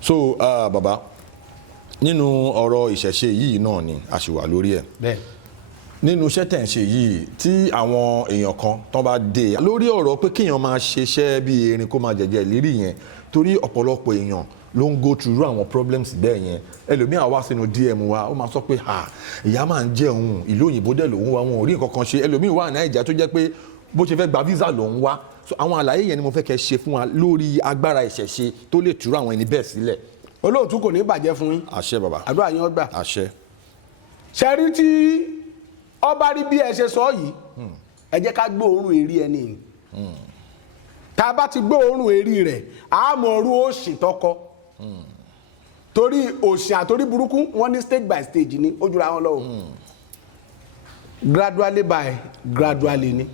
so bàbá nínú ọ̀rọ̀ ìṣẹ̀ṣe yìí náà ni a ṣì wà lórí ẹ̀ nínú iṣẹ́ tẹ̀ ń ṣe yìí tí àwọn èèyàn kan tó bá dé lórí ọ̀rọ̀ pé kéèyàn máa ṣiṣẹ́ bí erin kó máa jẹ̀jẹ̀ ìlérí yẹn torí ọ̀pọ̀lọpọ̀ èèyàn ló ń go through àwọn problems bẹ́ẹ̀ yẹn ẹlòmíà wá sínú DM wa ó máa sọ pé ìyá máa ń jẹ òun ìlú òyìnbó dẹ̀ lòun wá wọn ò rí nǹkan kan ṣe ẹlòmíì wà ní Nàìjíríà tó jẹ́ pé bó ṣe fẹ́ gba visa lòun wá so àwọn àlàyé yẹn ni mo fẹ́ kẹ́ ṣe fún wa lórí agbára ìṣẹ̀ṣe tó lè tú àwọn ẹni bẹ́ẹ̀ sílẹ̀. olóòtú kò ní bàjẹ́ fún yín. àṣẹ bàbá. àdúrà yín ó gbà. àṣẹ. ṣẹ́rí tí ọba rí bí ẹ ṣe sọ yìí ẹ jẹ́ ká gbóòórùn èrí ẹni tá a bá ti gbọ́ òórùn èrí rẹ̀ a mọ̀ ọrú òṣì tọkọ torí òṣì àtorí burúkú wọ́n ní stage by stage ni ó jura wọn lọ gradually by gradually ni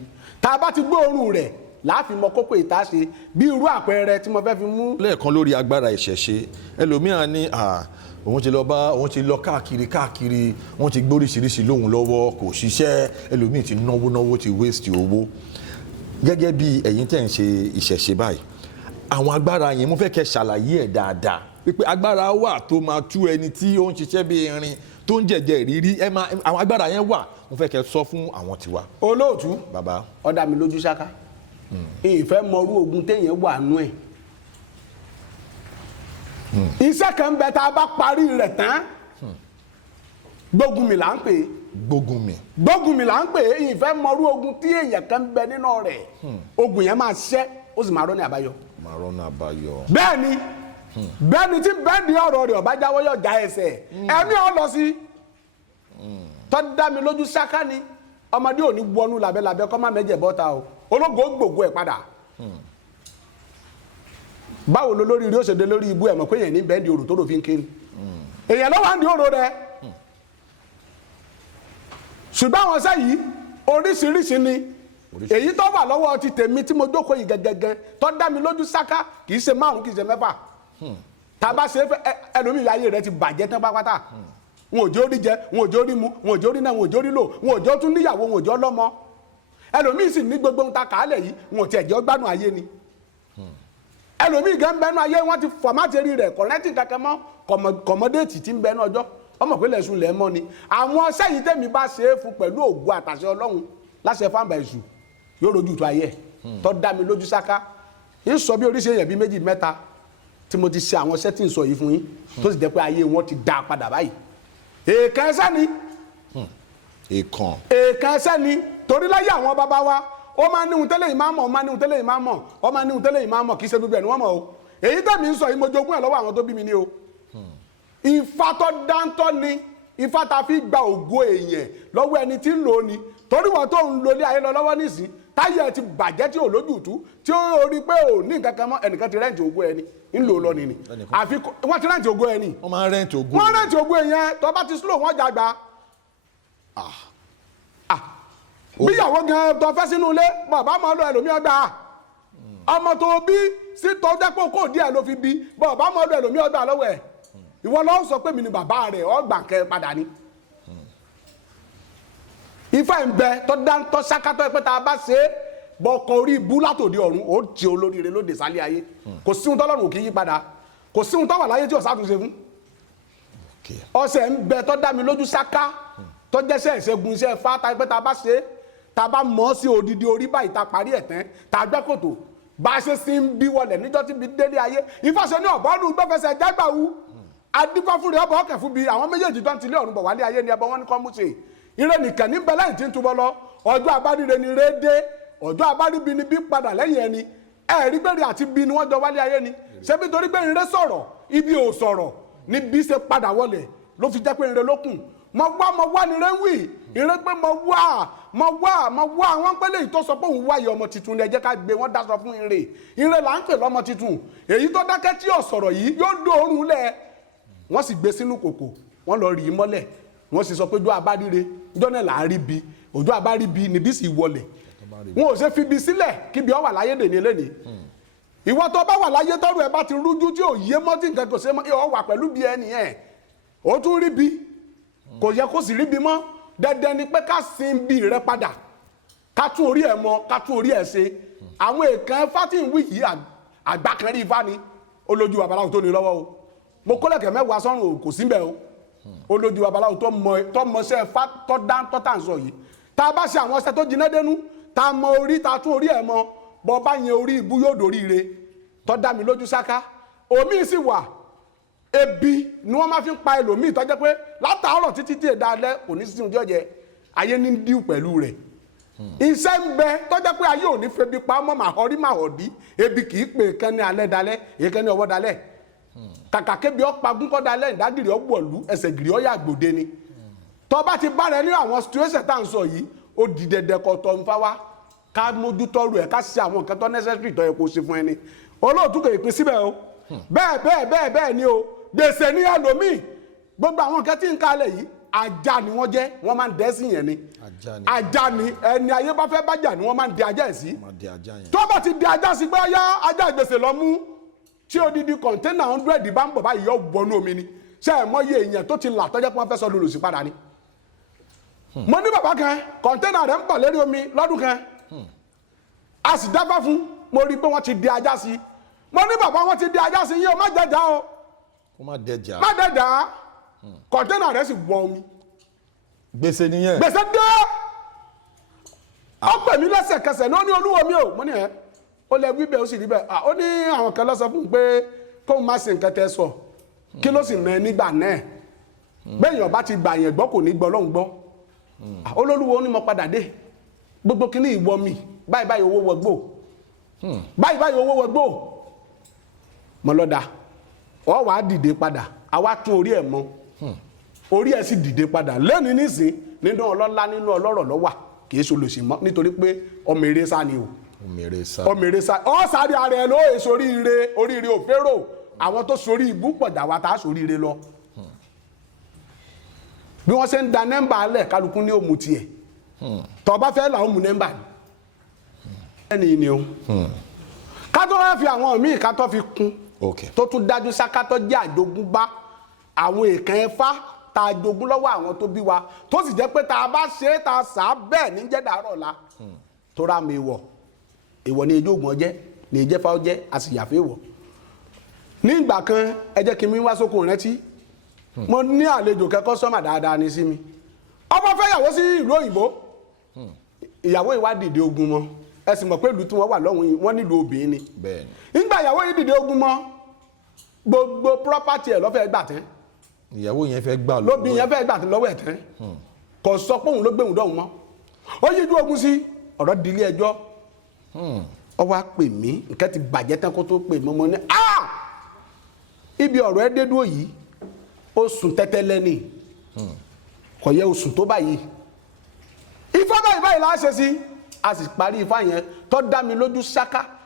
tá a bá ti gbọ́ òórùn rẹ̀ láàfin mọ kókó ìta ṣe bí irú àpẹẹrẹ tí mo fẹ́ fi mú. lẹ́ẹ̀kan lórí agbára ìṣẹ̀ṣe ẹlòmíràn ní òun ti lọ káàkiri wọ́n ti gbóríṣiríṣi lóhun lọ́wọ́ kò ṣiṣẹ́ ẹlòmíì ti náwó ti waste owó gẹ́gẹ́ bí ẹ̀yin tẹ̀ ń ṣe ìṣẹ̀ṣe báyìí àwọn agbára yẹn mo fẹ́ kẹ́ ṣàlàyé ẹ̀ dáadáa pé agbára wà tó máa tú ẹni tí ó ń ṣiṣẹ́ bí irin tó ń jẹ̀jẹ̀ ìrírí àwọn agbára yẹn wà mo fẹ́ kẹ́ sọ fún àwọn tiwa. olóòtú bàbá ó dá mi lójú ṣáká ìfẹ́ mọrú ogun téèyàn wà nú ẹ̀ iṣẹ́ kan bẹ tá a bá parí rẹ̀ tán gbógun mi là ń pè é gbógun mi là ń pè é ìfẹ́ mọrú ogun tí èèyàn kan bẹ nínú rẹ̀ ogun yẹn máa ṣẹ́ ó sì máa rọ́nà àbáyọ. bẹ́ẹ̀ ni tí bẹ́ẹ̀ ni ọ̀rọ̀ rẹ̀ ọ̀bá jáwọ́ yọ̀ já ẹsẹ̀ ẹ̀mí ọ̀ lọ sí tọ́ dá mi lójú ṣáká ni ọmọdé ò ní wọnú làbẹ́làbẹ́ kọ́ má mẹ́jẹ̀ bọ́ta o ológo gbogbo ẹ̀ padà báwo ló lórí rí ó ṣe dé lórí ibú ẹ̀ mọ̀ pé èèyàn ní bẹ́ẹ̀ di òrò tó rò fi ń kiri èèyàn lọ́wọ́ àǹdí òrò rẹ̀ ṣùgbọ́n àwọn ṣẹ́ yìí oríṣiríṣi ni èyí tó wà lọ́wọ́ ti tèmi tí mo jókòó yìí gẹ́gẹ́gẹ́ tó dá mi lójú ṣáká kì í ṣe 5 kì í ṣe 6 tá a bá ṣe ẹlòmíì ayé rẹ̀ ti bàjẹ́ tán pátápátá wọn ò jẹ́ orí jẹ wọn ò jẹ́ orí mu wọn ò jẹ́ orí náà wọn ò jẹ́ orí lò wọn ò jẹ́ tún níyàwó wọn ò jẹ́ lọ́mọ ẹlòmíì sì ní gbogbo ń ta kàálẹ̀ yìí wọn ò tiẹ̀ jẹ́ gbádùn ayé ni ẹlòmíì gan bẹnu ayé wọn ti fọmáàtì eré rẹ̀ kọ̀rẹ́tì kankan mọ́ kọ̀mọ́déètì tí ń bẹnu ọjọ́ ọmọ pé lẹ́sùn lẹ́ mọ́ ni àwọn sẹ́yìn tẹ̀mí bá ṣe é fún pẹ̀lú ògùn àtàṣe ọlọ́run láṣẹ fáńbà èṣù yóò rojú tó ayé tó dá mi lójú sáká ń sọ bí oríṣi èèyàn bíi 2 mẹ́ta tí mo ti ṣe àwọn iṣẹ́ tí ń sọ yìí fún yín tó sì jẹ́ pé ayé wọn ti dá padà báyìí èèkàn ẹsẹ̀ ni èèkàn ẹsẹ̀ ni torí láyé àwọn bàbá wa ó máa níhun tẹ́lẹ̀ ìmáàmọ̀ ó máa níhun tẹ́lẹ̀ ìmáàmọ̀ ó máa níhun tẹ́lẹ̀ ìmáàmọ̀ kì í ṣe gbogbo ẹ̀ ni wọ́n mọ̀ o èyí tẹ̀mí ń sọ yìí mo jogún ẹ̀ lọ́wọ́ àwọn tó bí mi ní o Ifá tó dáńtọ́ ni Ifá ta fi gba ògo èèyàn lọ́wọ́ ẹni tí ń lò ó ni torí wọn tó ń lo ilé ayé lọ lọ́wọ́ nísìn táyé ẹ ti bàjẹ́ tí ò lójútùú tí ó rí pé ò ní nǹkan kan mọ́ ẹnìkan ti rẹ́ǹtì ògo ẹni ń lò ó lọ nìní àfi wọ́n ti rẹ́ǹtì ògo ẹni wọ́n máa rẹ́ǹtì ògo wọ́n rẹ́ǹtì ògo èèyàn tó bá ti slow wọ́n jàgbá bíyàwó gan tó fẹ́ sínú ilé bàbá máa lọ ẹlòmíì ọgbà ọmọ tó bí sí tó jẹ́ pé kò díẹ̀ ló fi bí bàbá máa lọ ẹlòmíì ọgbà lọ́wọ́ ẹ̀ ìwọ lọ́wọ́ sọ pé mi ni bàbá rẹ̀ ọgbà kẹ padà ni. Ifá ń bẹ tó dáńtọ́ sákátọ́ pé tá a bá ṣe é bọ́kọ orí ibú látòdì ọ̀run ó ti olóríire lóde sálẹ̀ ayé kò sí ohun tọ́lọ́run kì í yí padà kò sí ohun tó wà láyé tí ọ̀sá tún ṣe fún. ọ̀sẹ̀ ń bẹ tó dá mi lójú sáká tó jẹ́sẹ̀ ìṣẹ́gun iṣẹ́ Ifá tá a pé tá a bá ṣe é tá a bá mọ̀ ọ́ sí odidi orí báyìí tá a parí ẹ̀ tán tá a gbẹ́ kòtò bá a ṣe sí ń bí wọlé níjọ́ tí bí délé ayé Ifá ṣe ní ọ̀bọ́nù gbẹ́fẹsẹ̀ jágbàwú adífáfúnrẹ́ ọbọ̀ ọkẹ́ fún bi àwọn méjèèjì tó ń tilé ọ̀run bọ̀ wálé ayé ni ẹbọ wọn ní kọ́ mú ṣe ire nìkan ní bẹ lẹ́yìn tí ń túbọ̀ lọ ọjọ́ abáríre ni ire dé ọjọ́ abáríbi ni bí padà lẹ́yìn ẹni ẹ̀rí gbèrè àti bí ni wọ́n jọ wálé ayé ni ṣé bí torí pé ire sọ̀rọ̀ ibi ò sọ̀rọ̀ ní bí ṣe padà wọlé ló fi jẹ́ pé ire ló kùn mo wá ni ire ń wì ire pé mo wá àwọn pẹ́lẹ́ yìí tó sọ pé òun wáyé ọmọ tuntun ni ẹ jẹ́ ká gbé wọ́n dáṣọ fún ire là ń pè lọ́mọ tuntun èyí tó dákẹ́ tí ò sọ̀rọ̀ yìí yóò dòórùn lẹ̀ wọ́n sì gbé sínú kòkò wọ́n lọ rí i mọ́lẹ̀ wọ́n sì sọ pé ojú abáríre ọjọ́ náà là á rí bi ojú abáríbi níbí sì wọlẹ̀ wọn ò ṣe fi bi sílẹ̀ kíbi ọ wà láyé dèní eléni ìwọ tó bá wà láyé tọrọ ẹ bá ti rújú tí ò yé mọ́ tí nǹkan kò ṣe mọ́ ọ wà pẹ̀lú bí ẹni ẹ̀ ó tún rí bi kò yẹ kó sì rí bi mọ́ dandan ni pé ká sin bí rẹ padà ká tún orí ẹ mọ ká tún orí ẹ ṣe àwọn èèkàn fátìwì yìí àgbà kan rí Ifá ni olójú babaláwo tó ní lọ́wọ́ o mo kọ́lẹ̀kẹ̀ mẹ́wàá sọ́run kò síbẹ̀ o olójú babaláwo tó mọṣẹ́ Ifá tó dáńtọ́ tà ń sọ yìí tá a bá ṣe àwọn ọṣẹ tó jiná dénú tá a mọ orí tá a tún orí ẹ̀ mọ bọ́ bá yẹn orí ibú yóò dórí ire tó dá mi lójú sáká omi sì wà ebi ni wọ́n máa fi ń pa ẹlòmíì tó jẹ́ pé látàárọ̀ títí tí èdè alẹ́ kò ní sísun jọ́jẹ ayé ní díù pẹ̀lú rẹ̀ iṣẹ́ ń bẹ tó jẹ́ pé ayé ò ní febi pa mọ́ màhọ́rí ebi kì í pè kẹ́ni alẹ́ dalẹ́ èkẹ́ni ọwọ́ dalẹ́ kàkà kébi ọ̀pá gúnkọ́dá lẹ́yìn dágìrì ọ̀gbọ̀lú ẹsẹ̀ gìrì ọ̀yà gbòde ni tó bá ti bá rẹ ní àwọn situation tá à ń sọ yìí ó di dẹ̀dẹ̀ kọ́ tọ́ ń fa wá ká mójútọ́rù ẹ̀ ká ṣe àwọn nǹkan tó necessary tó yẹ kó ṣe fún ẹni olóòtú kò ìpín síbẹ̀ o bẹ́ẹ̀ ni o gbèsè ní ẹlòmíì gbogbo àwọn nǹkan tí ń kalẹ̀ yìí ajá ni wọ́n jẹ́ wọ́n máa ń dẹ́ sí yẹn ni ajá ni ẹni ayé bá fẹ́ bájà ni wọ́n máa ń di ajá ẹ̀ sí tó bá ti di ajá sí pé ajá gbèsè lọ mú tí odidi kọ̀ńténà 100 bá ń bọ̀ báyìí yọ wọnú omi ni ṣé ẹ̀ mọ̀ iye èèyàn tó ti là tọ́jọ́ pé wọ́n fẹ́ sọ lòlòsì padà ni mo ní bàbá kan kọ̀ńténà rẹ̀ ń bọ̀ lérí omi lọ́dún kan a sì dábàá fún mo rí i pé wọ́n ti di ajá sí mo ní bàbá wọn ti di ajá sí yín o má jẹjà o má dẹjà kọ̀ńténà rẹ̀ sì wọ omi gbèsè nìyẹn gbèsè dé ó pè mí lẹ́sẹ̀kẹsẹ̀ ló ní olúwo mi o mo ní ẹ ó lẹ wí bẹ́ẹ̀ ó sì rí bẹ́ẹ̀ ó ní àwọn kan lọ sọ fún un pé kóun má ṣe nǹkan tẹ́ sọ kí ló sì rán ẹ nígbà náà bẹ́ẹ̀yàn bá ti gbà yẹn gbọ́ kò ní gbọ́ lọ́hùn gbọ́ olólùwọ́ ó ní mo padà dé gbogbo kíní ìwọ mi báyìí owó wọgbó báyìí owó wọgbó mo lọ́dà ọ wàá dìde padà àwa tún orí ẹ̀ mọ́ orí ẹ̀ sì dìde padà lẹ́ni nísìn nínú ọlọ́lá nínú ọlọ́rọ̀ lọ́wà kìí ṣe olòṣì mọ́ nítorí pé ọmọ eré sá ni o ọmọ eré sá ọ sáré ara ẹ ló èso oríire òférò àwọn tó sorí ibú pọ̀jà wa tá a soríire lọ bí wọ́n ṣe ń da nẹ́mbà alẹ̀ kálukú ní òmù tiẹ̀ tó bá fẹ́ làwọn mú nẹ́mbà ni ẹni ni o ká tó wá fi àwọn míì ká tó fi kún tó tún dájú sáká tó jẹ́ àjogúnbá àwọn èèkàn ẹ̀fá tá a jogún lọ́wọ́ àwọn tó bí wa tó sì jẹ́ pé tá a bá ṣe é tá a sà á bẹ́ẹ̀ ní jẹ́ dàárọ̀ la tó rà mí ìwọ ni ejò ògùn ọjẹ́ ni ìjẹ́fà ọjẹ́ a sì yàfẹ́ ìwọ. ní ìgbà kan ẹ jẹ́ kí mi wá sókun rántí mo ní àlejò kẹ́kọ̀ọ́ sọ́mà dáadáa ní sí mi ọmọ fẹ́ yàwó sí ìlú òyìnbó ìyàwó ìwà dìde ogun mọ́ ẹ sì mọ̀ pé ìlú tí wọ́n wà lọ́hùn wọ́n nílò obìnrin ni nígbà ìyàwó yìí dìde ogun mọ́ gbogbo property ẹ̀ lọ́fẹ̀ẹ́ gbà tán ìyàwó yẹn fẹ́ gbà lóbi yẹn fẹ́ gbà lọ́wọ́ ẹ̀ tán kò sọ pé òun ló gbéhùn dọ́hùn mọ́ ó yíjú ogun sí ọ̀rọ̀ dilé ẹjọ́ ó wá pè mí nǹkan ti bàjẹ́ tán kó tó pè mọ́ mọ́ ní ibi ọ̀rọ̀ ẹ dé dúró yìí ó sùn tẹ́tẹ́lẹ́ ni kò yẹ oṣù tó báyìí ifá báyìí la ṣe sí a sì parí ifá yẹn tó dá mi lójú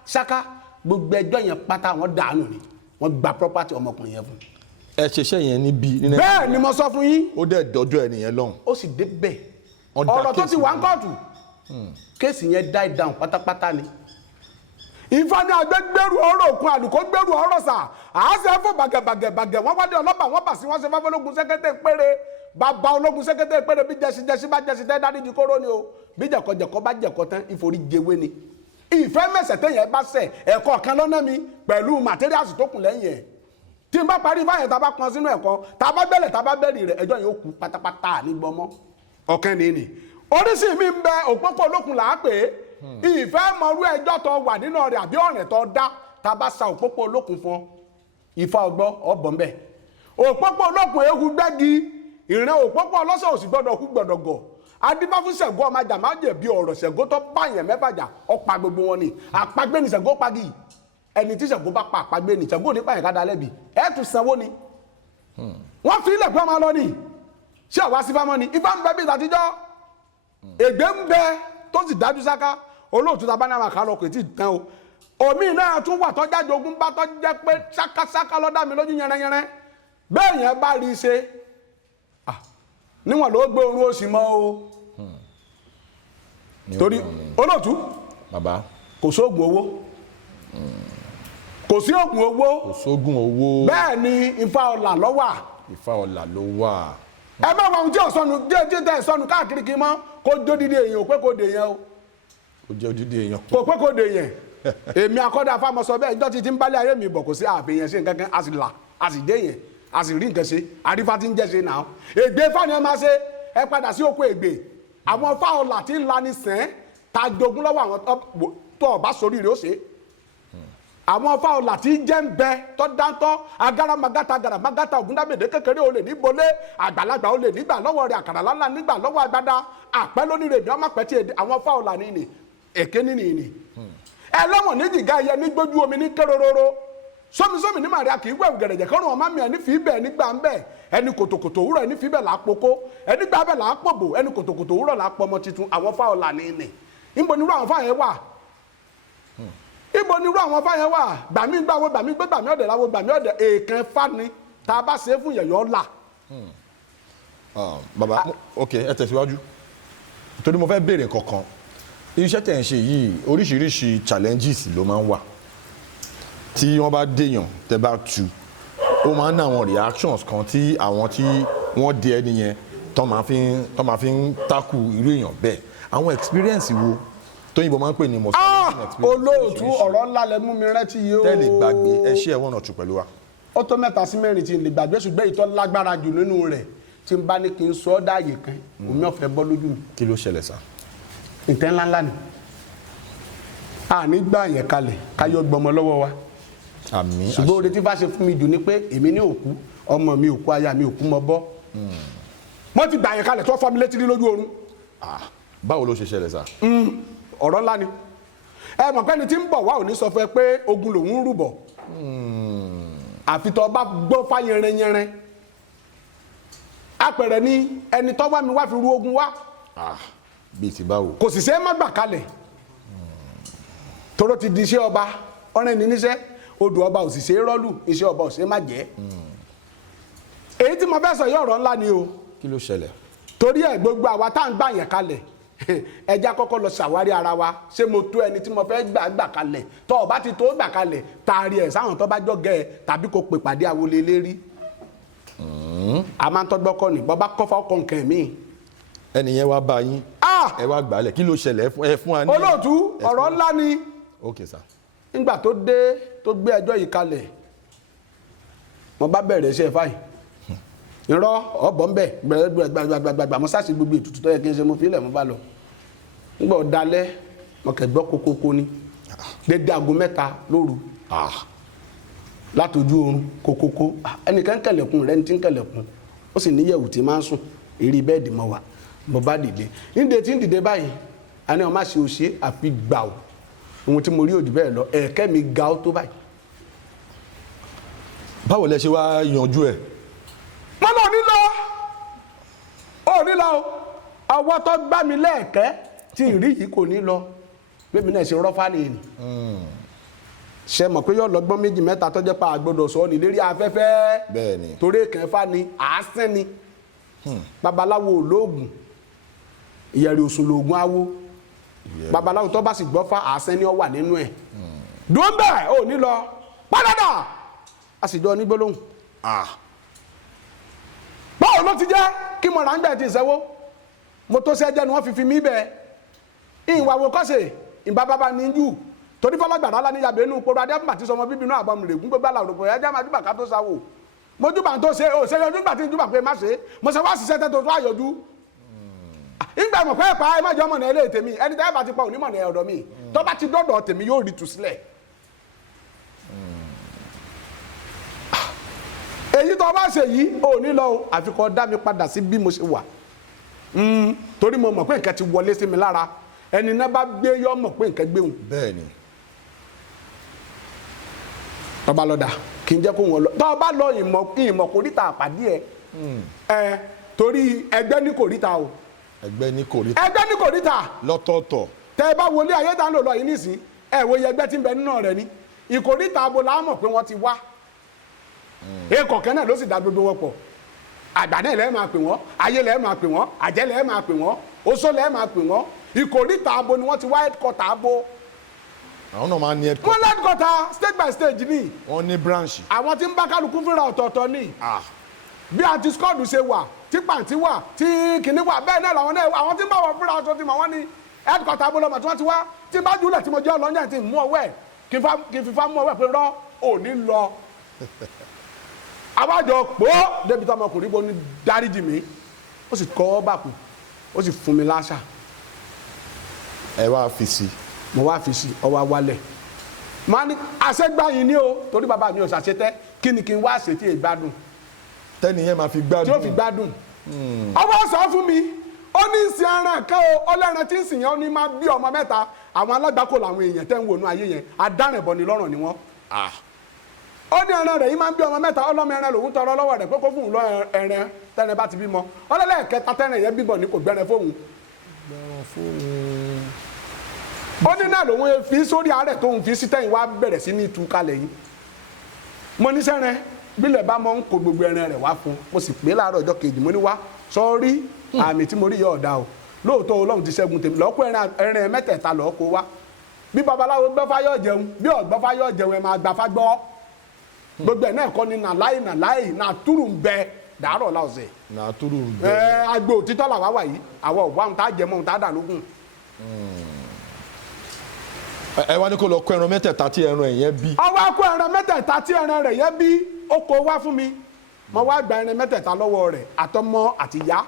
ṣáká gbogbo ẹjọ́ yẹn pátá wọn dànù ni wọ́n gba property ọmọkùnrin yẹn fún mi. ẹ ṣiṣẹ́ yẹn níbí. bẹ́ẹ̀ ni mo sọ fún yín. ó dẹ̀ dọ́jọ́ ẹnìyẹn lọ́hùn. ó sì dé bẹ́ẹ̀ ọ̀rọ̀ tó ti wà ń kóòtù kéèsì yẹn die down pátápátá ni. Ifá ní agbẹ́gbẹ́rù ọ̀rọ̀ òkun àlùkò gbẹ́rù ọ̀rọ̀ sà àásẹ̀ fún bàgẹ̀bàgẹ̀ wọ́n wá dé ọlọ́pàá wọ́n bà sí wọ́n ṣe fáfẹ́ ológun sẹ́kẹ́tẹ̀ péré bàbá ológun sẹ́kẹ́tẹ̀ péré bí jẹ́sí bá jẹ́sí tẹ́ dáríjì kóró ni o bí jẹ̀kọ̀jẹ̀kọ̀ bá jẹ̀kọ̀ tán ìforí jẹwé ni. ìfẹ́ mẹ́sẹ̀ tẹ̀yẹ̀ bá sẹ̀ ẹ̀kọ́ kan lọ́nà mi pẹ̀lú materials tó kù lẹ́yìn ẹ̀ tí n bá parí báyẹn tá a bá pọn sínú ẹ̀kọ́ tá a bá bẹ̀rẹ̀ tá a bá bẹ̀rẹ̀ rẹ̀ ẹjọ́ yẹn ó kú pátápátá ní gbọmọ́ ọ̀kan nìyí oríṣi mi ń bẹ òpópó olókun là á pè é ìfẹ́ mọ̀rú ẹjọ́ tó wà nínú rẹ̀ àbí ọ̀rẹ́ tó dá tá a bá sa òpópó olókun fún Ifá ọgbọ́ ọ̀bọ̀n bẹ́ẹ̀ òpópó olókun ehu gbẹ́gi ìrìn òpópó ọlọ́sẹ̀ òsì gbọ́dọ̀ kú gbọ́dọ̀ gọ̀ adífá fún Ṣàngó ọmọ ajá má jẹ̀bi ọ̀rọ̀ Ṣàngó tó bá yẹn mẹ́fàjà ọ̀pá gbogbo wọn ni àpagbé ni Ṣàngó pagi ẹni tí Ṣàngó bá pa àpagbé ni Ṣàngó nípa yẹn ká da lẹ́bi ẹ̀ tún sanwó ni wọ́n fi ilẹ̀ pé ọmọ lọ ni ṣé àwa sí fámọ́ ni Ifá ń bẹ bí ìtàtijọ́ ègbé ń bẹ tó sì dájú sáká olóòtú ta bá náà kà lọ kò tí ì tán o omi náà tún wà tọ́jà jogún bá tọ́ jẹ́ pé ṣákáṣáká lọ́dà mi lójú yẹrẹyẹrẹ bẹ́ẹ̀ yẹn bá rí i ṣe níwọ̀n ló gbé orun oṣù mọ́ o torí olóòtú bàbá kò sóògùn owó kò sí ògùn owó kò sóògùn owó bẹ́ẹ̀ ni Ifá ọ̀là ló wà Ifá ọ̀là ló wà. ẹ bá wọn tí ò sọnù jẹ́ tẹ́ sọnù káàkiri kí n mọ́ kó jódìdí èèyàn ò pé kó dè yẹn o ó jẹ́ ojúde èèyàn. kò pé kò dè yẹn èmi akọ́dà fámọ́sọ bẹ́ẹ̀ ìjọ ti ń bálẹ̀ ayé mi bọ̀ kò sí àfihàn ṣe nǹkan kan a sì là a sì dé yẹn a sì rí nǹkan ṣe àrífà tí ń jẹ́ ṣe náà ègbé fáni ẹ máa ṣe ẹ padà sí oko ègbè àwọn fáwọlà tí ń lani sẹ́n ta jogún lọ́wọ́ àwọn tó ọba sórí rẹ̀ ó ṣe àwọn fáwọlà tí ń jẹ́ ń bẹ tó dáńtọ́ agara magata ògúndábèdè kékeré olè níbolé àgbàlagbà olè nígbà lọ́wọ́ rẹ̀ àkàrà lálá nígbà lọ́wọ́ agbada àpẹ́ lónìí rẹ̀ ọmọ pẹ́ tí àwọn fáwọlà ní ni èké nínú ìní ẹlẹ́wọ̀n ní jìgá ẹyẹ ní gbójú omi ní kérororo sómisómi ní màrí àkì ìwé ìgẹ̀rẹ̀jẹ̀ kọ́rùn ọmọ mi ẹni fi bẹ́ẹ̀ nígbà ń bẹ́ẹ̀ ẹni kòtòkòtò òwúrọ̀ ẹni fi bẹ́ẹ̀ là á pokó ẹni gbà bẹ́ẹ̀ là á pòbò ẹni kòtòkòtò òwúrọ̀ là á pọmọ titun àwọn fáwọlà ní ìní níbo nírú àwọn fáyẹn wà níbo nírú àwọn fáyẹn wà gbàmí gbàwó gbàmí gbé gbàmí ọ̀dẹ̀ láwo gbàmí ọ̀dẹ̀ èèkàn fani tá a bá ṣe é fún yẹ̀yọ́ là. bàbá ok ẹ tẹ̀síwájú torí mo fẹ́ béèrè kankan iṣẹ́ tẹ̀ ń ṣe yìí oríṣiríṣi challenges ló máa ń wà tí wọ́n bá déyàn tẹ́ bá tu ó máa ń ní àwọn reactions kan tí àwọn tí wọ́n di ẹni yẹn tó máa fi ń takù irú èèyàn bẹ́ẹ̀ àwọn experience wo tóyìnbó máa ń pè ní most challenging experience. olóòtú ọ̀rọ̀ ńlá lẹ mú mi rántí yìí o. tẹ́lẹ̀ gbàgbé ẹ ṣe ẹ̀wọ̀n ọ̀tún pẹ̀lú wa. ó tó 3 sí 4 tí n lè gbàgbé ṣùgbọ́n ìtọ́ lágbára jù nínú rẹ̀ tí n bá ní kí n sọ ọ́ dáàyè kan omi ọ̀fẹ́ bọ́ lójú mi. kí ló ṣẹlẹ̀ sá. ìtẹ́ ńláńlá ni àní gbà yẹn kalẹ̀ káyọ̀ gbọmọ lọ́wọ́ wa. àmín. ṣùgbọ́n oore tí bá ṣe fún mi jù ni pé èmi ní òkú ọmọ mi òkú aya mi òkú mọ bọ́. wọ́n ti gbà yẹn kalẹ̀ tó fọ́ mi létí lójú oorun. báwo ló ṣe ṣẹlẹ̀ sá. ọ̀rọ̀ ńlá ni ẹ mọ̀ pẹ́ni tí ń bọ̀ wá ò ní sọ fún ẹ pé ogun lòun ń rúbọ̀ àfi tó bá gbọ́ fá yẹrẹyẹrẹ apẹ̀rẹ̀ ni ẹni tó wá mi wá fi ru ogun wá bíi ti báwo. kò sì ṣe é má gbà kalẹ̀ toró ti di iṣẹ́ ọba ọ̀rẹ́ ni níṣẹ́ odò ọba ò sì ṣe é rọ́lù iṣẹ́ ọba ò ṣe é má jẹ́ èyí tí mo fẹ́ sọ yìí ọ̀rọ̀ ńlá ni o. kí ló ṣẹlẹ̀. torí ẹ̀ gbogbo àwa tá à ń gbà yẹn kalẹ̀ ẹja kọ́kọ́ lọ ṣàwárí ara wa ṣé mo tó ẹni tí mo fẹ́ gbà kalẹ̀ tó o bá ti tó gbà kalẹ̀ taari ẹ̀ sáwọn tó bá jọ́gẹ́ ẹ tàbí kò pè pàdé àwọlé lérí. a máa ń tọ́gbọ́ kọ́ ni bọ́ bá kọ́ fọ́ kọ̀ǹkẹ́ mi. ẹni yẹn wá bá yín ẹ wá gbàlẹ̀ kí ló ṣẹlẹ̀ ẹ fún wa ní. olóòtú ọ̀rọ̀ ńlá ni. ok sir. nígbà tó dé tó gbé ẹjọ́ yìí kalẹ̀ mo bá bẹ̀rẹ̀ iṣẹ́ fáì irọ́ ọ̀bọ̀ ńbẹ̀ gbàgbàgbàgbà mo sáàsì gbogbo ètùtù tó yẹ kí n ṣe mo fi ilẹ̀ mo bá lọ nígbà ọ̀dalẹ̀ mo kẹ̀gbọ́ kókókó ni dédé aago 3 lóru látọjú oorun kókókó ẹnìkan kẹlẹ̀kùn rẹ̀ ní tí ń kẹlẹ̀kùn ó sì níyẹ̀wù tí máa ń sùn eré bẹ́ẹ̀dì mọ́ wa mo bá dìde níde tí ń dìde báyìí a ní ọmọ àṣẹ òṣè àfi gbà ó ohun tí mo rí òjò bẹ́ẹ̀ lọ ẹ̀kẹ́ mi ga ó tó báyìí. báwo lẹ ṣe wá yanjú ẹ. wọ́n náà nílọ ọwọ́ tó gbá mi lẹ́ẹ̀kẹ́ tí ìrí yìí kò ní lọ bébí náà ṣe rọ́fà nìyí ṣe mọ̀ pé yóò lọ́gbọ́n 2 mẹ́ta tó jẹ́ pa àgbọ̀dọ̀ sọ ní lérí afẹ́fẹ́ bẹ́ẹ̀ni torí kẹfà ni àásẹ́ ni babaláwo olóògùn ìyẹ̀rì òsùn lòògùn awo babaláwo tó bá sì gbọ́ fá àásẹ́ ni ó wà nínú ẹ̀ dùn bẹ́ẹ̀ ò ní lọ pádàdà a sì jọ ní gbólóhùn báwo ló ti jẹ́ kí mo rà ń bẹ̀ ti ìṣẹ́wó mo tó ṣẹ́jẹ́ ni wọ́n fi mí bẹ́ẹ̀ ìwà wo kọ́sẹ̀ ìbábábá ní jù torí fọlọ́gbàrá láníyàbẹ̀ inú poro adébùbà tí sọmọ bíbí náà àbọ̀mù rẹ̀ gún gbogbo àlàròpọ̀ ẹ̀jẹ̀ máa dúbà ká tó sáwò mo dúbà tó ṣe ó ṣe yọjú gbà tí ń dúbà pé má ṣe mo ṣe wá ṣiṣẹ́ tẹ́ tó tó àyọjú ìgbà mọ̀ pé pa ẹ má jọ mọ̀nà ilé tèmi ẹni tẹ́ bá ti pa onímọ̀nà ọ̀dọ̀ mi tó bá ti dọ́dọ̀ tèmi yóò rí tù sílẹ̀ èyí tó bá ṣe yìí ò ní lọ àfikọ́ dá mi padà sí bí mo ṣe wà torí mo mọ̀ pé nǹkan ti wọlé sí mi lára ẹni náà bá gbé yọ mọ̀ pé nǹkan gbé òun. bẹ́ẹ̀ni. tọ́ba lọ́dà kì í jẹ́ kó wọn lọ tọ́ba lọ ìmọ̀ kòríta àpàdé ẹ̀ torí ẹgbẹ́ ní kòríta o. ẹgbẹ́ ní kòríta. ẹgbẹ́ ní kòríta. lọ́tọ̀ọ̀tọ̀. tẹ ẹ bá wọlé ayé tá ń lò lọ yìí nísìn ẹ wo iye ẹgbẹ́ tí ń bẹ nínú rẹ ni ìkòríta abo la mọ̀ pé wọ́n ti wá èèkọ̀ kẹ́ náà ló sì dá gbogbo wọn pọ̀ àgbà náà lẹ́ẹ̀ máa pè wọ́n ayé lẹ́ẹ̀ máa pè wọ́n àjẹ́ lẹ́ẹ̀ máa pè wọ́n oṣó lẹ́ẹ̀ máa pè wọ́n ìkòríta abo ni wọ́n ti wá headquarter abo. àwọn náà máa ní headquarter. wọ́n headquarter stage by stage ni. wọ́n ní branch. àwọn tí ń bá kálukú fúnra ọ̀tọ̀ọ̀tọ̀ ni. bí àti skọ́ọ̀dù ṣe wà tí pàǹtí wà tí kìnní wà bẹ́ẹ̀ náà làwọn náà àwọn tí ń bá wọn fúnra ọ̀tọ̀ ti mọ̀ wọ́n ní headquarter abo lọ́mọ tí wọ́n ti wá tí bá jùlẹ̀ tí mo jẹ́ ọlọ́yìn tí mú ọwẹ́ kí n fi fá mú ọwẹ́ pé rọ́ òní lọ. àwájọ pọ́ débi tó ọmọkùnrin bó ní dáríjì mi ó sì kọ́ bàkù ó sì fún mi láṣà. ẹ wá fi sí. mo wá fi sí ọwọ́ wálẹ̀ máa ní àṣẹgbà yìí ni o torí bàbá mi ò ṣàṣetẹ́ kí ni kí n wá ṣètì ìgbádùn. tẹ́ni yẹn máa fi gbádùn. tí ó fi gbádùn. ọwọ́ sọ fún mi ó ní ìsìn ẹran kan o ọlẹ́ran tí ń sìn yẹn ó ní máa bí ọmọ mẹ́ta àwọn alágbàkọ làwọn èèyàn tẹ́ ń wònú ayé yẹn adárẹ̀bọ ni lọ́rùn ni wọ́n. ó ní ẹran rẹ̀ yìí máa ń bí ọmọ mẹ́ta ọlọ́mọ ẹran lòun tọrọ lọ́wọ́ rẹ̀ pé kó fún un lọ ẹran tẹ́ni bá ti bímọ ọlọ́lẹ́ẹ̀kẹta tẹ́ni yẹn bíbọ̀ ní kò gbẹ́rẹ́ fóun. ó ní náà lòun fi sórí àárẹ̀ tóun fi sí tẹ́yìn wá bẹ̀rẹ̀ sí ní tú kalẹ̀ yìí mo ní sẹ́rẹ̀ bílẹ̀ bá mọ́ ń kó gbogbo ẹran rẹ̀ wá fún mo sì pé láàárọ̀ ọjọ́ kejì mo ní wá sọ́ọ́rí àmì tí mo rí yọ ọ̀dà o lóòótọ́ Ọlọ́run ti ṣẹ́gun tèmi lọ́kọ́ ẹran mẹ́tẹ̀ẹ̀ta lọ́ọ́ kó wá bí babaláwo gbọ́fá yóò jẹun bí ọ̀gbọ́fá yóò jẹun ẹ máa gbafá gbọ́ gbogbo ẹ̀ náà kọ́ ni nàláì nàtúrù ń bẹ dàárọ̀ láòsẹ̀. nàtúrù ń bẹ. agbo òtítọ́ làwa wà yìí àwọn ọ̀wá ohun tá a jẹ mọ́ ohun tá a dà lógún. ẹ wá ní kó lọ kó ẹran mẹ́tẹ̀ẹ̀ta tí ẹran ẹ̀ yẹn bí. ọwọ́ akó ẹran mẹ́tẹ̀ẹ̀ta tí ẹran rẹ̀ yẹn bí ó kó wá fún mi mo wá gba ẹran mẹ́tẹ̀ẹ̀ta lọ́wọ́ rẹ̀ àtọmọ àtìyá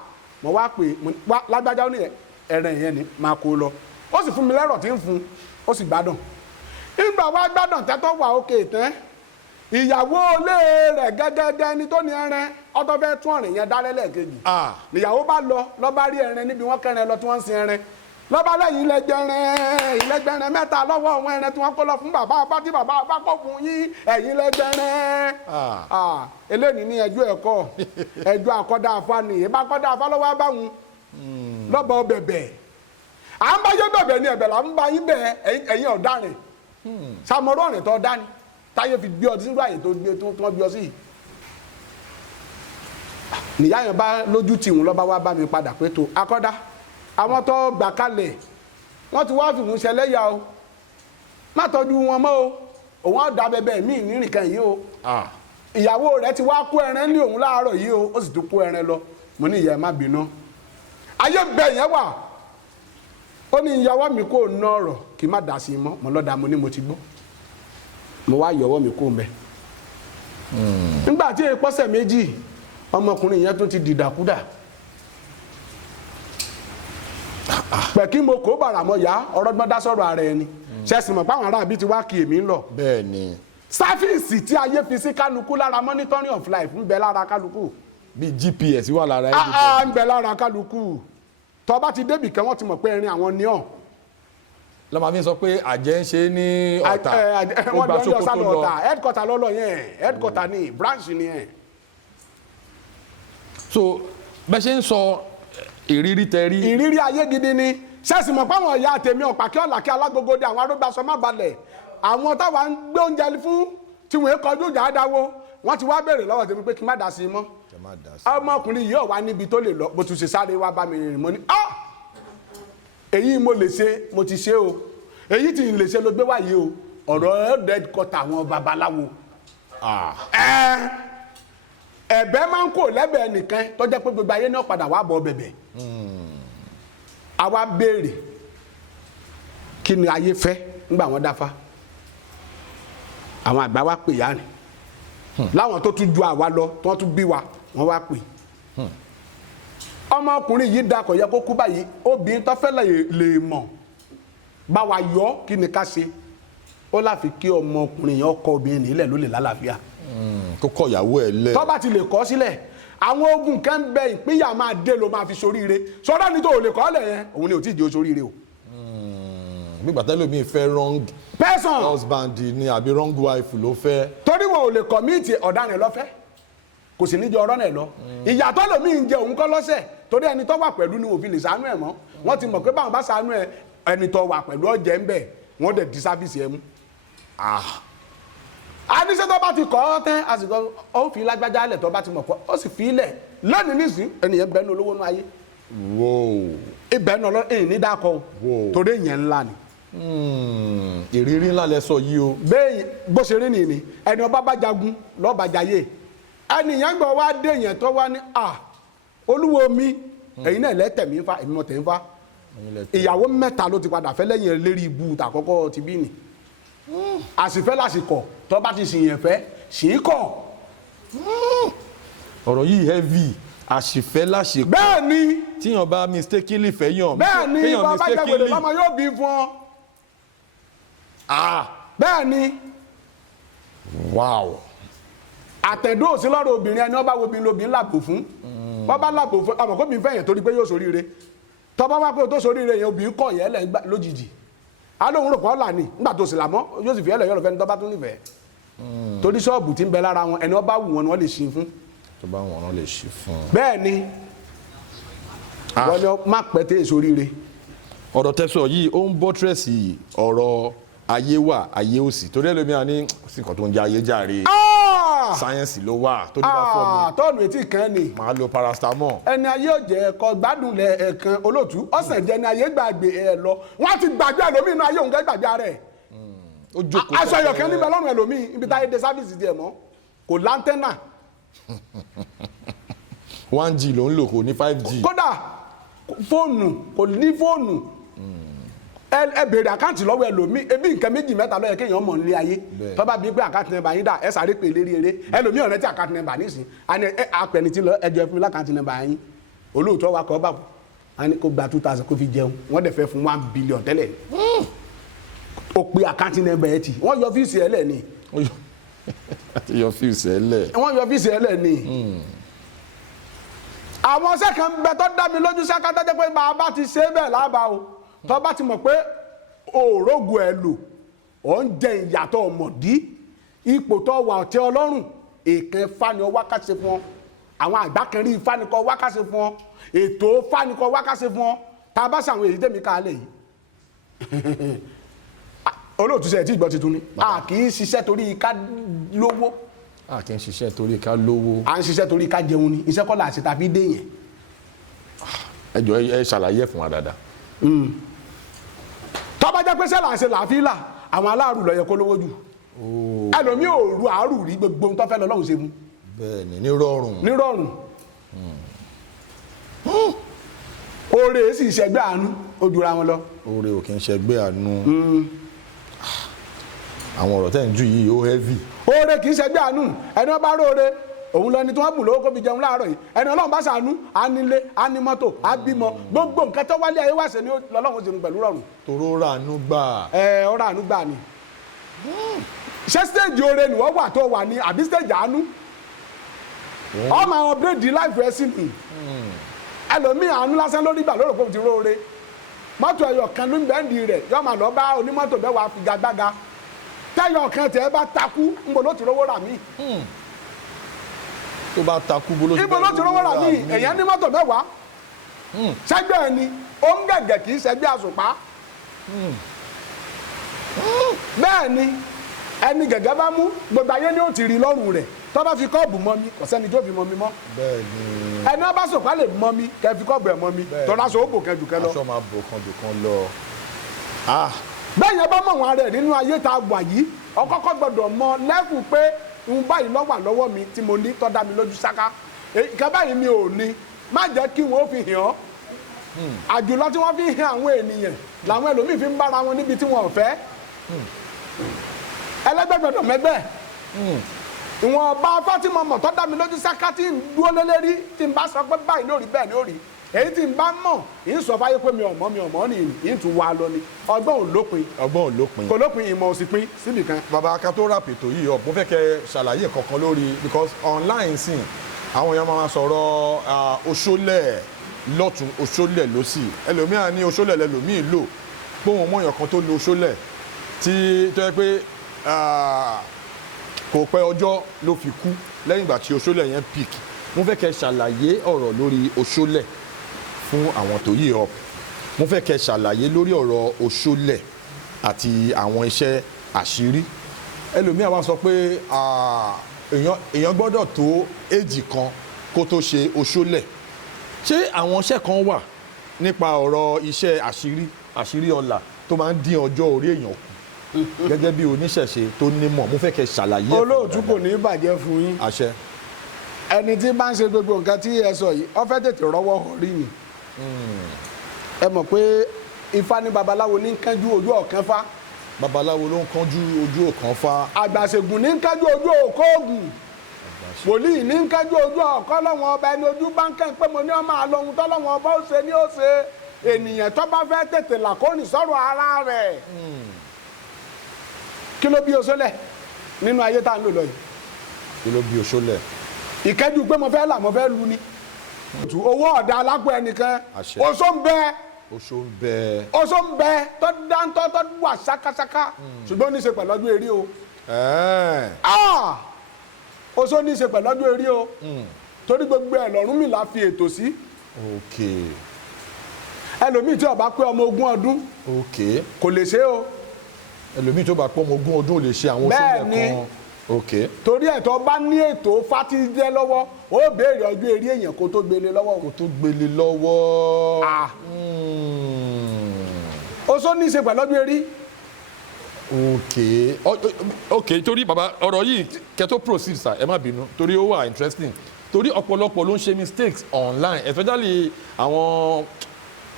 mo wá pè wá lágbájá ó ní ẹran yẹn ni máa kó lọ ó sì fún mi lẹ́rọ̀ tí ń fún ó sì gbádùn ìgbà wá gbádùn tẹ́tọ́ wà ókè tán ìyàwó ilé rẹ̀ gẹ́gẹ́gẹ́ ni tó ní ẹran ọtọ́ fẹ́ tún ọ̀rìn yẹn dálẹ́ lẹ́ẹ̀kejì níyàwó bá lọ bá rí ẹran níbi wọ́n kẹrin lọ tí wọ́n ń sin ẹran lọ́ba lẹ́yìn ilẹ̀gbẹ̀rẹ̀ mẹ́ta lọ́wọ́ àwọn ẹran tí wọ́n kó lọ fún bàbá bá tí bàbá bá kó fún yín ẹ̀yìn ilẹ̀gbẹ̀rẹ̀ eléyìí ní ẹjọ́ ẹ̀kọ́ ẹjọ́ àkọ́dá afá ni ìbá kọ́dá afá lọ́wọ́ báwọn lọ́ba bẹ̀bẹ̀ à ń bá yé bẹ̀bẹ̀ ní ẹ̀bẹ̀ là ń bá yín bẹ̀ ẹ̀yìn ọ̀daràn sàmọ́rọ́ ọ̀rìn tó dání táyé fi gbé ọ sínú àyè tó wọ́n gbé ọ sí nìyá yẹn bá lójú tìhun lọ́ba wá bá mi padà pé tó akọ́dá àwọn tó gbà kalẹ̀ wọ́n ti wá fìmú ṣẹlẹ́yà o má tọ́jú wọn mọ́ o òun á da bẹbẹ míì nírìnkan yìí o ìyàwó rẹ̀ ti wá kó ẹran ní òun láàárọ̀ yìí o ó sì tún kó ẹran lọ mo ní ìyá ẹ má bínú ayé bẹ yẹn wà ó ní ìyàwó mi kò ná ọ̀rọ̀ kí n má dà sí i mọ́ mo lọ́dà mo ní mo ti gbọ́ mo wá yọwọ́ mi kó mbẹ nígbà tí èèpọ̀sẹ̀ méjì ọmọkùnrin yẹn tún ti dìdàkúdà pẹ̀kí mo kó bàrà mọ́ yá ọ̀rọ̀gbọ́n dá sọ̀rọ̀ ara ẹni ṣẹ́sìn mọ̀ páwọn ará àbí ti wá kí èmi ń lọ. bẹ́ẹ̀ni. sáfíìsì tí ayé fi sí kálukú lára monitoring of life ń bẹ lára kálukú. bí GPS wà lára ẹni. ń bẹ lára kálukú tó bá ti débì kẹ́ wọ́n ti mọ̀ pé ẹrin àwọn ní ọ̀. lọ́mọ mi sọ pé àjẹ́ ń ṣe ní ọ̀tà ó gba Sókótó lọ headquarter lọ́lọ́ yẹn headquarter ní branch ni yẹn. so bẹ́ẹ̀ ṣe ń sọ ìrírí tẹrí. ìrírí ayé gidi ni ṣẹ́ẹ̀sì mọ̀ páwọn ìyá tèmi ọ̀pá kí ọ̀là kí alágógóde àwọn arúgbàsọ má balẹ̀ àwọn táwa ń gbé oúnjẹ fún tí wọ́n kọjú ìjà dáwó wọ́n ti wá béèrè lọ́wọ́ tèmi pé kí n má dá sí i mọ́ ọmọkùnrin yìí ò wá níbi tó lè lọ bó tún ṣe sáré wá bá mi rìn mọ́ ní èyí mo lè ṣe mo ti ṣe o èyí tí n lè ṣe ló gbé wáyé o ọ̀rọ̀ headquarter àwọn babaláwo ẹ̀bẹ̀ máa ń kó lẹ́bẹ̀ẹ́ nìkan tó jẹ́ pé gbogbo ayé náà padà wá bọ̀ bẹ̀bẹ̀ àwa béèrè kí ni ayé fẹ́ ńgbà wọn dáfá àwọn àgbà wa pè yá ni láwọn tó tún ju àwa lọ tó tún bí wa wọn wá pè ọmọkùnrin yìí dakọ̀ yẹ kó kú báyìí obìnrin tó fẹ́ lè mọ̀ bá wa yọ kí ni ká ṣe ó láfi kí ọmọkùnrin yẹn ọkọ obìnrin nílẹ̀ ló lè lálàáfíà kó kọ ìyàwó ẹ̀ lẹ̀ tó bá ti lè kọ́ sílẹ̀ àwọn ogun kan bẹ ìpínyà máa dé ló máa fi soríire sọ́dọ̀ ní tó ò lè kọ́ lẹ̀ yẹn òun ni ò tí ì di soríire o. nígbà tẹ́lẹ̀ mi fẹ́ wrong person husband ni àbí wrong wife ló fẹ́. torí wọn ò lè commit ọ̀daràn lọ́fẹ́ kò sì ní jẹ ọ̀rọ̀ náà lọ ìyàtọ̀ lómi ń jẹ òun kọ́ lọ́sẹ̀ torí ẹni tó wà pẹ̀lú ni òfin lè ṣàánú ẹ̀ mọ́ wọ́n ti mọ̀ pé báwọn bá ṣàánú ẹ ẹni tó wà pẹ̀lú ọ̀jẹ̀ ń bẹ̀ wọ́n dẹ̀ di sáfìsì ẹ mú. àníṣe tó bá ti kọ́ ọ́ tẹ́ àsìkò ó fi lágbájá lẹ̀ tó bá ti mọ̀ pọ̀ ó sì fi ilẹ̀ lónìí nísìn ẹnìyẹn bẹ́ẹ̀ ní olówó nú ayé. ibẹ̀ náà lọ ẹ̀yìn ní dákọ̀ torí èèyàn ńlá ni. ìrírí ńlá lẹ sọ yìí o. bẹ́ẹ̀ bó ṣe rí nìyí ẹni ọba bá jagun lọ́ọ́ bá jayé ẹnìyẹn gbọ́ wá dé yẹn tó wá ní olúwo mi ẹ̀yin náà lẹ́tẹ̀ mi fa èmi mọ̀ tẹ̀ ń fa ìyàwó mẹ́ta ló ti padà fẹ́ lẹ́yìn lérí ibu tàkọ́kọ́ ti bí nì àsìfẹ́ lásìkò tó bá ti sìyẹn fẹ́ sì í kọ̀. ọ̀rọ̀ yìí heavy àṣìfẹ́ láṣìkò. bẹ́ẹ̀ ni tíyàn bá mistakenly fẹ́ yàn. bẹ́ẹ̀ ni bàbá jẹ́gbẹ̀rẹ̀ lọ́mọ yóò bí fún ọ. bẹ́ẹ̀ ni. wow. àtẹ̀dó òsín lọ́rọ̀ obìnrin ẹni ọba wo obìnrin lóbìnrin làbò fún wọ́n bá làbò fún àmọ́ kóbìnrin fẹ́ yẹn torí pé yóò ṣoríire tọ́ba wá pé o tó ṣoríire yẹn obìnrin kọ̀ yẹn lẹ̀ lójijì alóhùn rò pọ̀ là ní nígbà tó sì là mọ́ yóò sì fi ẹlẹ̀ yọ̀rọ̀ fẹ́ni tọ́ba tún nífẹ̀ẹ́ torí ṣọ́ọ̀bù tí ń bẹ lára wọn ẹni ọba wù wọn ni wọ́n lè ṣí fún. tó bá wọn lè ṣí fún. bẹ́ẹ̀ ni wọ́n ní má pẹ́ tẹ́ ṣoríire ọ̀rọ̀ tẹ́sọ̀ yìí ó ń bọ́tírẹ́sì ọ̀rọ̀ ayé wà ayé òsì torí ẹlòmíràn ní sí nǹkan tó ń jẹ ayé jàre sáyẹ́nsì ló wà tó ní bá fọ́ mi tọ́ọ̀nù etí kan ni màá lo paracetamol. ẹni ayé ọ̀jẹ̀ ẹ̀kọ́ gbádùn lẹ ẹ̀kan olóòtú ọ̀sẹ̀ jẹ́ ni ayé gbàgbé ẹ̀ lọ wọ́n ti gbàgbé ẹlòmíì inú ayé òun kẹ́ gbàgbé ara ẹ̀ aṣọ ayọ̀kẹ́ níbẹ̀ lọ́rùn ẹlòmíì ibi táyé dé sáfìsì díẹ̀ mọ́ kò láńtẹ́nà 1G ló ń lò kò ní 5G. kódà fóònù kò ní fóònù ẹ bèrè àkáǹtì lọ́wọ́ ẹlòmíì ebi nǹkan méjì mẹ́ta ló yẹ kéèyàn mọ̀ nílé ayé tó bá bí pé àkáǹtì nẹ́mbà yín dà ẹ sáré pé lérí eré ẹlòmíì ọ̀rẹ́ tí àkáǹtì nẹ́mbà nísìn àni àpẹni tí lọ ẹjọ́ fún mi lákáǹtì nẹ́mbà yín olóòótọ́ wa kọ́ bá àni kó gba 2000 kó fi jẹun wọ́n dẹ̀ fẹ́ fún 1 billion tẹ́lẹ̀ ó pe àkáǹtì nẹ́mbà ẹ̀ tì wọ́n yọ fíìsì ẹ̀ lẹ̀ ni yọ fíìsì ẹ̀ lẹ̀ wọ́n yọ fíìsì ẹ̀ lẹ̀ ni àwọn ọ̀sẹ̀ kan bẹ tó dá mi lójú sáká tó jẹ́ pé bàbá ti ṣe bẹ́ẹ̀ lábàá o tó bá ti mọ̀ pé òrógùn ẹ̀ lò ó ń jẹ ìyàtọ̀ ọmọdí ipò tó wà ọ̀tẹ́ ọlọ́run èèkàn fani ọ wákàṣe fún ọ àwọn àgbà kan rí fanikọ wákàṣe fún ọ ètò fanikọ wákàṣe fún ọ tá a bá ṣàwọn èyí tẹ̀mí káàlẹ̀ yìí olóòtú sẹ̀ tí ìgbọ́ tuntun ni a kì í ṣiṣẹ́ torí ká lówó a kì í ṣiṣẹ́ torí ká lówó à ń ṣiṣẹ́ torí ká jẹun ni iṣẹ́ kọ́ là ṣe tàbí dé yẹn. ẹ jọ̀ọ́ ẹ ṣàlàyé fún wa dáadáa. tó bá jẹ́ pé sẹ́là ṣe làáfíìlà àwọn aláàrù ló yẹ kó lówó jù ẹlòmíì ò ru àárù rí gbogbo ohun tó fẹ́ lọ́lọ́run ṣe mú. bẹ́ẹ̀ni nírọ̀rùn. nírọ̀rùn oore sì ṣẹgbẹ́ àánú ó jura wọn lọ. oore ò kì í ṣẹgbẹ́ àánú àwọn ọ̀rọ̀ tẹ́ ń jù yìí ó heavy. oore kì í ṣẹgbẹ́ àánú ẹni wọ́n bá róore òun lẹni tí wọ́n bù lówó kó fi jẹun láàárọ̀ yìí ẹni ọlọ́run bá ṣàánú anílé anímọ́tò abímọ gbogbo nǹkan tó wálé ayé wá ṣe ni lọ́lọ́run ṣe pẹ̀lú rọrùn. toró ràánú gbà. ó ràánú gbà ni. ṣé stage oore ni wọ́n wà tó wà ní àbí stage àánú. ọmọ àwọn bírèdì láìpẹ́ ẹ sí mi. ẹlòmíì àánú lásán lórí ìgbà lóró kó ti róore. mọ́tò ẹyọ kan ló ń bẹ́ẹ̀ndì rẹ̀ yọ máa lọ bá onímọ́tò mẹ́wàá figagbága. tẹ́yọ̀ kan tẹ́ bá takú ń bọ̀ ló ti rówó rà mí. tó bá takú bolo ibo ló ti rówó rà mí èèyàn ní mọ́tò mẹ́wàá sẹ́gbẹ́ ẹni ó ń gẹ̀gẹ̀ kì í sẹ́gbẹ́ àsùpá bẹ́ẹ̀ ni ẹni gẹ̀gẹ́ bá mú gbogbo ayé ni ó ti rí lọ́rùn rẹ̀ tó bá fi kọ́ọ̀bù mọ́ mi kò sẹ́ni tó fi mọ́ mi mọ́ ẹni ó bá sùpá lè mọ́ mi kẹ́ fi kọ́ọ̀bù ẹ̀ mọ́ mi tọ́lá sọ ó bò kẹ́ jù kẹ́ lọ. aṣọ máa bò kan jù kan lọ. bẹ́ẹ̀ yẹn bá mọ̀ wọn rẹ̀ nínú ayé tá a wà yìí ọkọ́kọ́ gbọ́dọ̀ mọ lẹ́kùn pé ń báyìí lọ́wọ́ lọ́wọ́ mi tí mo ní tọ́ dá mi lójú sáká ìkẹ́ báyìí mi ò ní má jẹ́ kí wọ́n fi hàn ọ́ àjùlọ tí wọ́n fi hàn àwọn ènìyàn làwọn ẹlòmíì fi ń bára wọn níbi tí wọn ò fẹ́ ẹlẹ́gbẹ́ gbọ́dọ̀ mẹ́gbẹ́ ìwọ̀n ọba fátímọ̀ mọ̀ tọ́ dá mi lójú sáká tí ń dúró lélẹ́rí tí ń bá sọ pé báyìí lórí bẹ́ẹ̀ ni ó rí èyí tí ń bá mọ̀ ń sọ fáyé pé mi ò mọ̀ ni ń tún wá lọ ni ọgbọ́n ò lópin kò lópin ìmọ̀ òsì pin síbì kan. bàbá aka tó rà pètò yìí mo fẹ́ kẹ́ ṣàlàyé kankan lórí because online sìn àwọn èèyàn máa sọ̀rọ̀ oṣólẹ̀ lọ́tún oṣólẹ̀ lọ́sì ẹlòmíà ní oṣólẹ̀ lẹ́lòmíì lò pé òun mọ̀yàn kan tó lo oṣólẹ̀ tí tó yẹ pé kò pẹ́ ọjọ́ ló fi kú lẹ́yìn ìgbà tí oṣólẹ̀ yẹn pick mo fẹ́ kẹ́ ṣàlàyé ọ̀rọ̀ lórí oṣólẹ̀ fún àwọn tó yí up mo fẹ́ kẹ́ ṣàlàyé lórí ọ̀rọ̀ oṣólẹ̀ àti àwọn iṣẹ́ àṣírí ẹlòmíà wá sọ pé èèyàn gbọ́dọ̀ tó èjì kan kó tó ṣe oṣólẹ̀ ṣé àwọn iṣẹ́ kan wà nípa ọ̀rọ̀ iṣẹ́ àṣírí ọlà tó máa ń dín ọjọ́ orí èèyàn kù gẹ́gẹ́ bí oníṣẹ̀ṣe tó nímọ̀ mo fẹ́ kẹ́ ṣàlàyé. olóòtú kò ní bàjẹ́ fún yín. àṣẹ. ẹni tí bá ń ṣe gbogbo nǹkan tí ẹ sọ yìí ó fẹ́ tètè rọ́wọ́ rí ni. ẹ mọ̀ pé ifá ní babaláwo ní kánjú ojú ọ̀kan fá. babaláwo ló ń kánjú ojú ọ̀kan fá. àgbàṣègùn ní kánjú ojú òkó ògùn. wòlíì ní kánjú ojú ọ̀kọ́ lọ́wọ́n ọba ẹni ojú bá ń kẹ́ pé mo ní ọmọ àlọ́hun tó lọ́wọ́n ọba ó ṣe ní ó ṣe ènìyàn tó bá fẹ́ tètè làkóní sọ̀rọ̀ ara rẹ̀. kí ló bí oṣólẹ̀ nínú ayé tá à ń lò lọ yìí. kí ló bí oṣólẹ̀. ìkẹ́jú pé mo fẹ́ là mo fẹ́ lu ni. owó ọ̀dà alápò ẹnìkan oṣó ń bẹ. oṣó ń bẹ tó dáńtọ́ tó wà ṣákáṣáká ṣùgbọ́n ó ní í ṣe pẹ̀lú ọjọ́ eré o. oṣó ní í ṣe pẹ̀lú ọjọ́ eré o torí gbogbo ẹ̀ lọ́rùn mi là fi ètò sí. ẹlòmíì tí ó bá pé ọmọ 20 ọdún ok kò lè ṣe o. ẹlòmíì tó bá pé ọmọ 20 ọdún ò lè ṣe àwọn oṣù kan. ok torí ẹ̀ tó bá ní ètò fátidé lọ́wọ́ ó béèrè ọjọ́ eré èèyàn kó tó gbélé lọ́wọ́. kó tó gbélé lọ́wọ́. oṣó ní í ṣe pẹ̀lú ọjọ́ eré. ok torí bàbá ọ̀rọ̀ yìí kẹ́tó proceed sir ẹ má bínú torí ó wà interesting torí ọ̀pọ̀lọpọ̀ ló ń ṣe mistakes online especially àwọn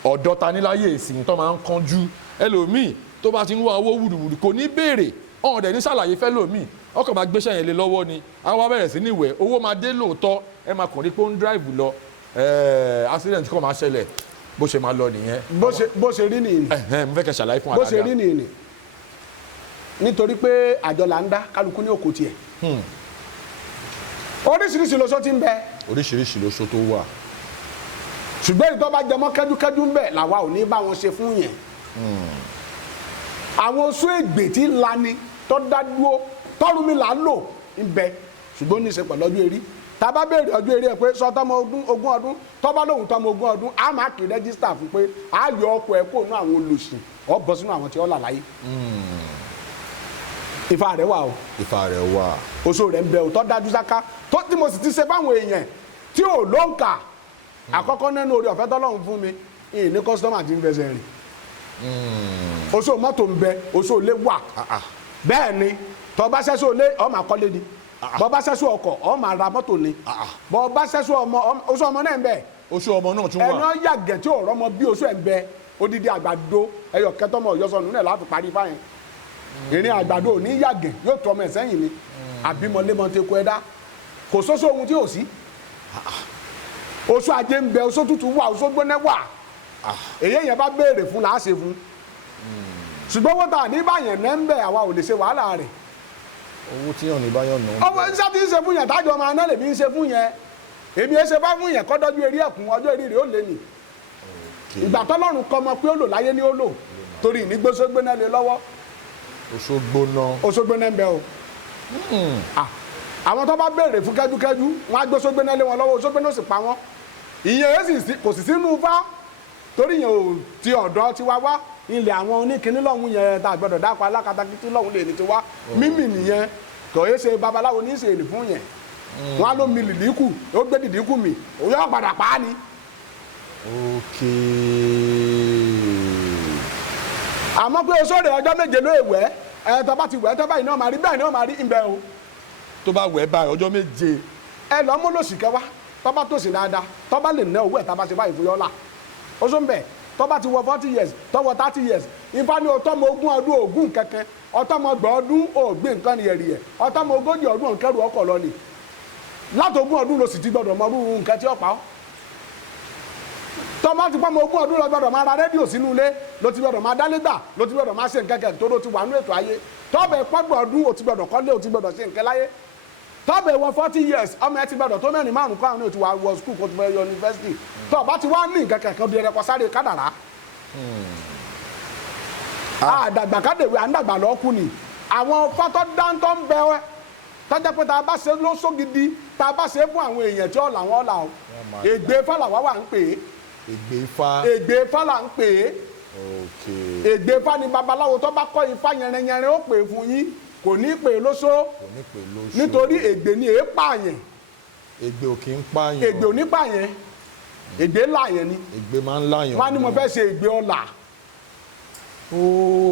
ọ̀dọ́ taníláyè ìsìn tó máa ń kánjú ẹlòmíì tó bá ti ń wá owó wùdùwùdù kò ní béèrè ọ̀hún dẹ̀ ní ṣàlàyé fẹ́ lòmíì ọkọ̀ máa gbéṣẹ́ yẹn lé lọ́wọ́ ni àwọn abẹ́rẹ́ sí ní ìwẹ̀ owó máa dé lóòótọ́ ẹ máa kàn rí pé ó ń drive lọ accident kò máa ṣẹlẹ̀ bó ṣe máa lọ nìyẹn. bó ṣe rí nìyí. mo fẹ́ kẹ́ ṣàlàyé fún wa bó ṣe rí nìyí nítorí pé àjọ là ń dá kálukú ní òkú tiẹ̀. oríṣiríṣi lóṣó ti ń bẹ. oríṣiríṣi lóṣó tó wà. ṣùgbọ́n ìtọ́ bá jẹmọ́ kẹ́dúkẹ́dú ń bẹ làwa ò ní bá wọn ṣe fún yẹn. àwọn oṣó ègbè tí lani tó dá dúró tọ́run mi là ń lò ń bẹ ṣùgbọ́n ní í ṣe pẹ̀lú ọjọ́ eré tá a bá béèrè ọjọ́ eré ẹ̀ pé sọ tọ́mọ 20 ọdún tọ́ba lóhùn tọ́mọ 20 ọdún á máa kì í rẹ́gísítà fún pé á yọ ọkọ̀ ẹ̀ kó nú àwọn olùsìn ọ̀ bọ́ sínú àwọn tí ó là láyé. Ifá rẹ̀ wà o. Ifá rẹ̀ wà. oṣó rẹ̀ ń bẹ òótọ́ dájú sáká tó tí mo sì ti ṣe fáwọn èèyàn tí ò ló ń kà àkọ́kọ́ nínú orí ọ̀fẹ́ tọ́lọ́run fún mi ìyìn ní kọ́sítọ́mà tí ń fẹsẹ̀ rìn. oṣó mọ́tò ń bẹ oṣó ilé wà bẹ́ẹ̀ ni tọ́ bá ṣẹ́ṣó ilé ó máa kọ́lé ni bọ́ bá ṣẹ́ṣó ọkọ̀ ó máa ra mọ́tò ni bọ́ bá ṣẹ́ṣó ọmọ oṣó ọmọ náà ń bẹ. oṣó ọmọ náà tún wà. ẹni ó yàgẹ̀ tí ò rọ́mọ bí oṣó ẹ̀ ń bẹ odidi àgbàdo ẹyọ kẹtọmọ ọyọsọnù náà láti parí fáyẹn ìrìn àgbàdo ò ní yàgẹ̀ yóò tọ́ ọmọ ẹ̀ sẹ́yìn ni àbímọlémọ ti kó ẹ̀dá kò sóṣó ohun tí ò sí oṣó ajé ń bẹ oṣó tútù wà oṣó gbóná wà èyí yẹn bá béèrè fún là á ṣe fún ṣùgbọ́n wọ́n ta ní báyẹn náà ń bẹ̀ àwa ò lè ṣe wàhálà rẹ̀. owó tí yàn ní báyọ̀ náà. ọmọ iṣẹ́ tí ń ṣe fún yẹn tájọ ọmọ aná lèmi ń ṣe fún yẹn èmi ẹ ṣe bá fún yẹn kọ́dọ́jú eré ẹ̀kún ọjọ́ eré rẹ̀ ó lé nì. ìgbà tọ́lọ́run kọ́ ọmọ pé ó lò láyé ní ó lò torí ìnígbóṣógbóná lé lọ́wọ́. Òṣógbóná ń bẹ o. àwọn tó bá béèrè fún kẹ́júkẹ́jú wọn á gbóṣógbóná lé wọn lọ́wọ́ Òṣógbóná sì pa wọ́n. ìyẹn kò sì sínú Ifá torí yẹn ò ti ọ̀dọ́ ti wá wá ilẹ̀ àwọn oníkíní lọ́hún yẹn tá a gbọ́dọ̀ dáko alákatakítí lọ́hún lè ní ti wá mímì nìyẹn kò yẹ ṣe babaláwo ní ìṣèlú fún yẹn wọn á ló mi lìdíkù ó gbé dìdíkù mi òun yóò padà pa á ni. àmọ́ pé oṣó rẹ̀ ọjọ́ méje ló èwẹ́ ẹ̀ tó bá ti wẹ̀ tó báyìí náà máa rí bẹ́ẹ̀ náà máa rí ìbẹ̀ o. tó bá wẹ̀ báyìí ọjọ́ méje. ẹ lọ mú lòsì kẹwàá tó bá tòsí dáadáa tó bá lè ná owó ẹ̀ tá a bá ṣe báyìí fún yọ́lá oṣó ń bẹ̀ tó bá ti wọ 40 years tó wọ 30 years Ifá ní ọtọ́mọ 20 ọdún ògùn kẹ̀kẹ́ ọtọ́mọ 30 ọdún ògbé nǹkan ni ẹ̀rì ẹ̀ ọtọ́mọ 40 ọdún òǹkẹ́rù ọkọ̀ lọ ni látògún ọdún ló sì ti gbọdọ̀ mọ irú nǹkan tí ó pa ọ́ tọ́mọ ti pọ́ mọ 20 ọdún lọ gbọdọ̀ máa ra rédíò sínú ilé ló ti gbọdọ̀ máa dálégbà ló ti gbọdọ̀ máa ṣe nǹkan kẹ̀ tó ló ti wà nínú ètò ayé tọ́bẹ̀ pọ́gbọ̀ ọdún ó ti gbọdọ̀ kọ́lé ó ti gbọdọ̀ ṣe nǹkan láyé tọ́bẹ̀ wọ 40 years ọmọ ẹ ti gbọdọ̀ tó mẹ́rin márùn-ún kọ́ àwọn ètò wa wọ skul kó ti fẹ́ yọ yunifásitì tọ́ bá ti wá ní nǹkan kẹ̀kẹ́ bí ẹrẹ́kọ sáré kádàrá àdàgbà kádèwé àńdàgbà lọ́kù ni àwọn fọ́tọ́ dáńtọ́ ń bẹ ẹ́ tọ́jà pé tá a bá ṣe lóṣó gidi tá a bá ṣe fún àwọn èèyàn tí ó là wọ́n là ó ègbé Ifá làwa wà ń pè é ègbé Ifá là ń pè é ègbé Ifá ni babaláwo tó bá kọ́ Ifá yẹrẹyẹrẹ ó pè é fún yín kò ní pè é lóṣó nítorí ègbé ni èé pààyàn ègbé ò kì í pààyàn ègbé ò ní pààyàn ègbé láàyàn ni ègbé máa ń láàyàn wọ́n á ní mo fẹ́ ṣe ègbé ọ̀la.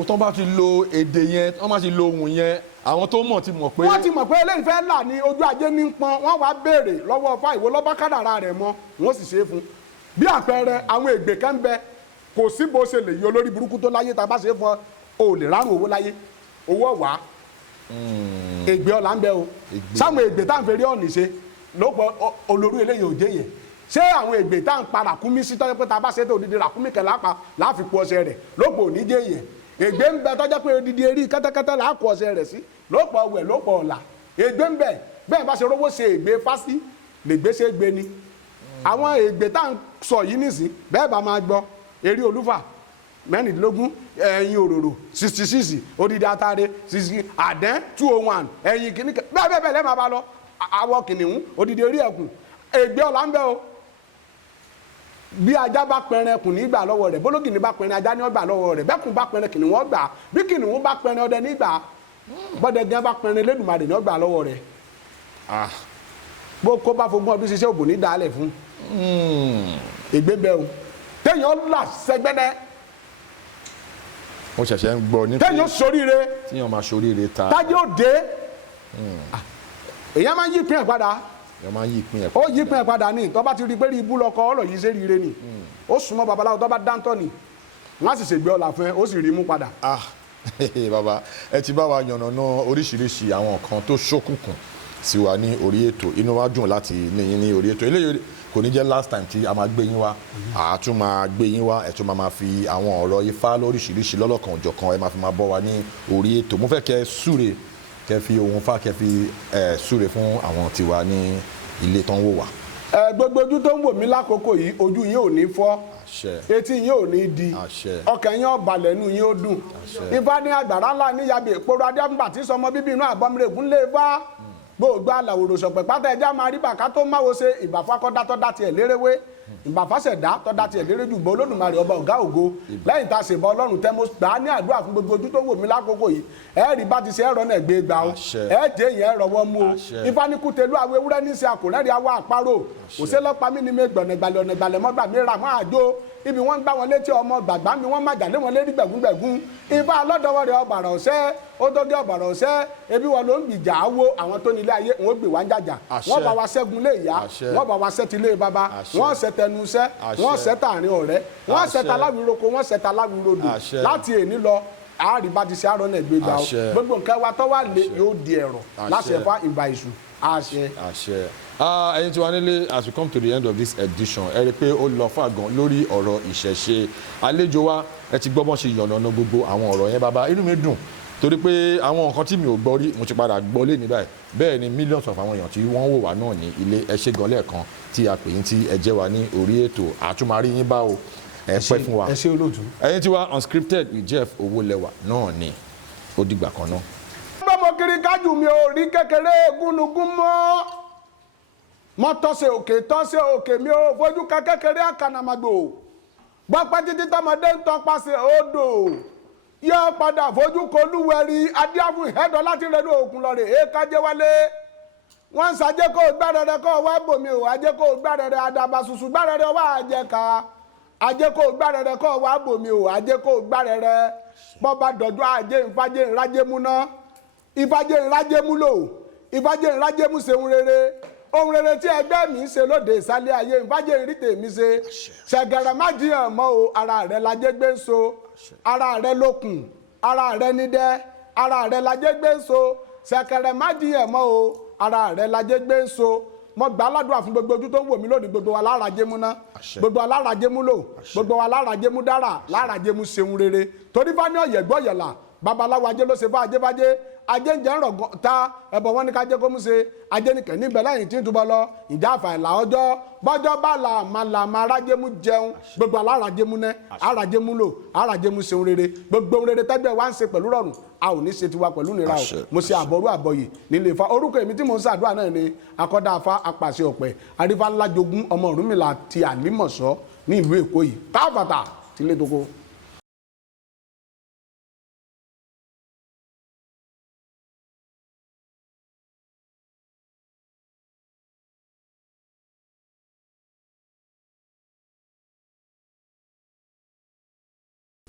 tó bá ti lo èdè yẹn tó bá ti lo ohun yẹn àwọn tó mọ̀ ti mọ̀ pé. wọ́n ti mọ̀ pé eléyìí fẹ́ là ní ojú ajé ní pọn wọ́n wá béèrè lọ́wọ́ Ifá ìwọ lọ́ba kádàrá rẹ̀ mọ́ wọ́n sì ṣe é fún bí àpẹẹrẹ àwọn ègbè kan ń bẹ kò sí bó ṣe lè yọ lórí burúkú tó láyé tá a bá ṣe é fún ọ ò lè rárùn owó láyé owó ọ̀wá ègbé ọ̀la ń bẹ o sáwọn ègbè tá à ń fẹ́ rí ọ̀nì ṣe lọ́pọ̀ olórí eléyìí ò jẹ́ yẹn ṣé àwọn ègbè tá à ń pa ràkúnmí sí tọ́jú pé tá a bá ṣe é tó odidi ràkúnmí kan láàfin kú ọṣẹ rẹ̀ lọ́pọ̀ òní jẹ́ yẹn ègbé ń bẹ tọ́jú pé odidi erí kẹ́tẹ́kẹ́tẹ́ là á kú ọṣẹ rẹ̀ sí lọ́pọ̀ ọwẹ̀ lọ́pọ̀ ọ̀la ègbé ń bẹ bẹ́ẹ̀ bá ṣe rówó ṣe ègbé fásí lègbé ṣe gbé ni àwọn ègbè tá à ń sọ yìí nìsín bẹ́ẹ̀ bá máa gbọ́ eré olúfà mẹ́rìndínlógún ẹ̀yìn òróró 66 odidi atare 60 àdẹ́ 201 ẹ̀yìn kìnnìkan bẹ́ẹ̀ bẹ́ẹ̀ lẹ́ẹ̀ máa bá lọ àwọ̀ kìnnìún odidi eré ẹ̀kùn ègbé ọ̀la ń bẹ o bí ajá bá pẹran ẹkùn nígbà lọ́wọ́ rẹ̀ bólógìní bá pẹran ajá ní ọgbà lọ́wọ́ rẹ̀ bẹ́kùn bá pẹran kìnìún wọ́n gbà bí kìnìún bá pẹran ọdẹ nígbà bọ́dẹ gan bá pẹran Elédùmarè ní ọgbà lọ́wọ́ rẹ̀ bó kó bá fogún ọdún ṣiṣẹ́ òbò ní dálẹ̀ fún ègbé bẹ́ẹ̀ o téèyàn là sẹ́gbẹ́dẹ́ mo ṣẹ̀ṣẹ̀ ń gbọ́ ní téèyàn soríire tíyàn máa soríire ta tájé ó dé èyàn máa ń yí ìpín ẹ̀ padà èyàn máa ń yí ìpín ẹ̀ padà ó yí ìpín ẹ̀ padà ní tó bá ti rí pé rí ibú lọkọ ọlọ yìí ṣe ríire ni ó súnmọ́ babaláwo tó bá dáńtọ́ ni wọ́n á sì ṣègbè ọ̀la fún ẹ ó sì rí mú padà. bàbá ẹ ti bá wa yànnàná oríṣiríṣi àwọn nǹkan tó ṣókùnkùn sí wa ní orí ètò inú wa dùn láti ní yín ní orí ètò eléyìí kò ní jẹ́ last time tí a máa gbé yín wá a tún máa gbé yín wá ẹ tún máa fi àwọn ọ̀rọ̀ Ifá lóríṣiríṣi lọ́lọ́kan òjọ̀kan ẹ máa fi máa bọ́ wa ní orí ètò mo fẹ́ kẹ́ súre kẹ́ fi ohun Ifá kẹ́ fi súre fún àwọn tiwa ní ilé tán wò wá. gbogbo ojú tó ń wò mí lákòókò yìí ojú yín ò ní fọ́ etí yín ò ní di ọkàn yín ó balẹ̀ inú yín ó dùn Ifá ní àgbàrá ńlá níyàbẹ̀ ìpòrò adéhùnbà tí sọmọ bíbí inú àbọ̀mìrègún lè fá gbogbo àlàwòrò sọ̀pẹ̀ pátá ẹja máa rí bàká tó máwo ṣe ìbàfà kọ́dá tọ́dá tiẹ̀ lérewé ìbàfà ṣẹ̀dá tọ́dá tiẹ̀ léré jù bọ́ Olódùmarè ọba ọ̀gá ògo lẹ́yìn tá a ṣèbọn Ọlọ́run tẹ́ mo gbà á ní àdúrà fún gbogbo ojú tó wò mí lákòókò yìí ẹ rí bá ti ṣe ẹ̀rọ náà gbé gbà ó ẹ jẹ́ yẹn ẹ̀rọ wọn mú o Ifá ní kútẹ́lú àwọn ewúrẹ́ ní í ṣe àkùrẹ́rì awọ àparò òṣèlọ́pàá mi ni mi gbọ̀nẹ̀gbàlẹ̀ mọ́gbà mi rà mọ́ àjò ibi wọ́n gbá wọn létí ọmọ gbàgbá mi wọ́n má jàlé wọn lérí gbẹ̀gúngbẹ̀gún Ifá lọ́dọ̀wọ́ rẹ̀ ọ̀bàrà ọ̀sẹ́ ó tó gé ọ̀bàrà ọ̀sẹ́ ebi wọn ló ń gbìjà àwo àwọn tó nílé ayé wọn ó gbè wá ń jàjà wọ́n bá wa ṣẹ́gun lé ìyá wọ́n bá wa ṣẹ́ ti lé bàbá wọ́n ṣẹ́ tẹnu iṣẹ́ wọ́n ṣẹ́ tààrin ọ̀rẹ́ wọ́n ṣẹ́ ta láwìroko wọ́n ṣẹ́ ta láwìrodò láti èní lọ àárí bá ti ṣe àárọ̀ náà gbé gbà ó gbogbo nǹkan wa tó wà lé yóò di ẹ̀rọ láṣẹ fún ìbà ìṣù àṣẹ. ẹ̀yin tí wà nílé as we come to the end of this edition ẹ rí i pé ó lọ fàgàn lórí ọ̀rọ̀ ìṣẹ̀ṣe àlejò wa ẹ ti gbọ́ bọ́n ṣe yànnàná gbogbo àwọn ọ̀rọ̀ yẹn bàbá inú mi dùn torí pé àwọn nǹkan tí mi ò gbọ́ rí mo ti padà gbọ́ lé ní báyìí bẹ́ẹ̀ ni millions of àwọn èèyàn tí wọ́n wò wá náà ní ilé ẹ ṣe gan lẹ́ẹ̀kan tí a pè yín tí ẹ jẹ́ wa ní orí ètò àtúmarí yín bá o ẹ pẹ́ fún wa ẹ ṣé olóòtú. ẹ̀yin tí wa unscripted with Jeff Owólẹ́wà náà ni ó dìgbà kan náà. bọ́mọ kiri kájú mi ò rí kékeré gúnugún mọ́ mọ́ tọ́sẹ̀ òkè mi ò fojú ka kékeré àkànàmàgbò gbọ́pẹ́ títí tọmọdé ń tọpasẹ̀ odò yóò padà fojú kolúwẹ̀rí adíáfù ìhẹ́dọ̀ láti rẹ̀lú òkun lọ rè é kájé wálé wọ́n ń sàjẹ́ kó gbárẹ̀rẹ̀ kó wá bòmí ò ajẹ́ kó gbárẹ̀rẹ̀ àdàbà ṣùṣù gbárẹ̀rẹ̀ wá àjẹká ajẹ́ kó gbárẹ̀rẹ̀ kó wá bòmí ò ajẹ́ kó gbárẹ̀rẹ̀ bọ́ba dọ̀dọ̀ ajé ìfàjẹ́ ìrájẹ́ múná ìfàjẹ́ ìrájẹ́ múlò ìfàjẹ́ ìrájẹ́ mú ṣeun rere ohun rere tí ẹgbẹ́ mi ń ṣe lóde ìsálẹ̀ ayé ìfàjẹ́ ìrítè mi ṣe ṣẹ̀gẹ̀rẹ̀ má jiyàn mọ́ o ara rẹ̀ lajẹ́ gbé ń so ara rẹ̀ lókun ara rẹ̀ nídẹ́ ara rẹ̀ lajẹ́ gbé ń so ṣẹ̀kẹ̀rẹ̀ má jiyàn mọ́ o ara rẹ̀ lajẹ́ gbé ń so mo gbà ládùúrà fún gbogbo ojú tó ń wò mí lónìí gbogbo wa lárajé mú ná gbogbo wa lárajé mú lò gbogbo wa lárajé mú dára lárajé mú ṣeun rere torí bá ní ọ̀yẹ̀ gbọ́ yẹ̀là babaláwo ajé ló ṣe fún ajébájé ajé ń jẹ́ ń rọ̀ ta ẹ̀bọ̀ wọn ní ká jẹ́ kó mú ṣe ajé ní kẹ́ni bẹ̀ lẹ́yìn tí ń túbọ̀ lọ ìjà àfàìlà ọjọ́ bọ́jọ́ bá làmà arájé mú jẹun gbogbo alárajé mú ná arajé mú lò arajé mú ṣeun rere gbogbo rere tẹ́gbẹ́ wa ń ṣe pẹ̀lú rọrùn a ò ní ṣe tiwa pẹ̀lú nira o mo ṣe àbọ̀rú àbọ̀yè nílé Ifá orúkọ èmi tí mo ń ṣàdúrà náà ni akọ́dá Afá apàṣẹ ọ̀pẹ arífá ńlá jogún ọmọ Ọ̀rúnmìlà ti Àlímọ̀ṣọ́ ní ìlú Èkó yìí káfàtà tilé toko.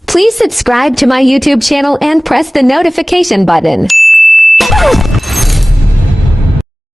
Please subscribe to my YouTube channel and press the notification button.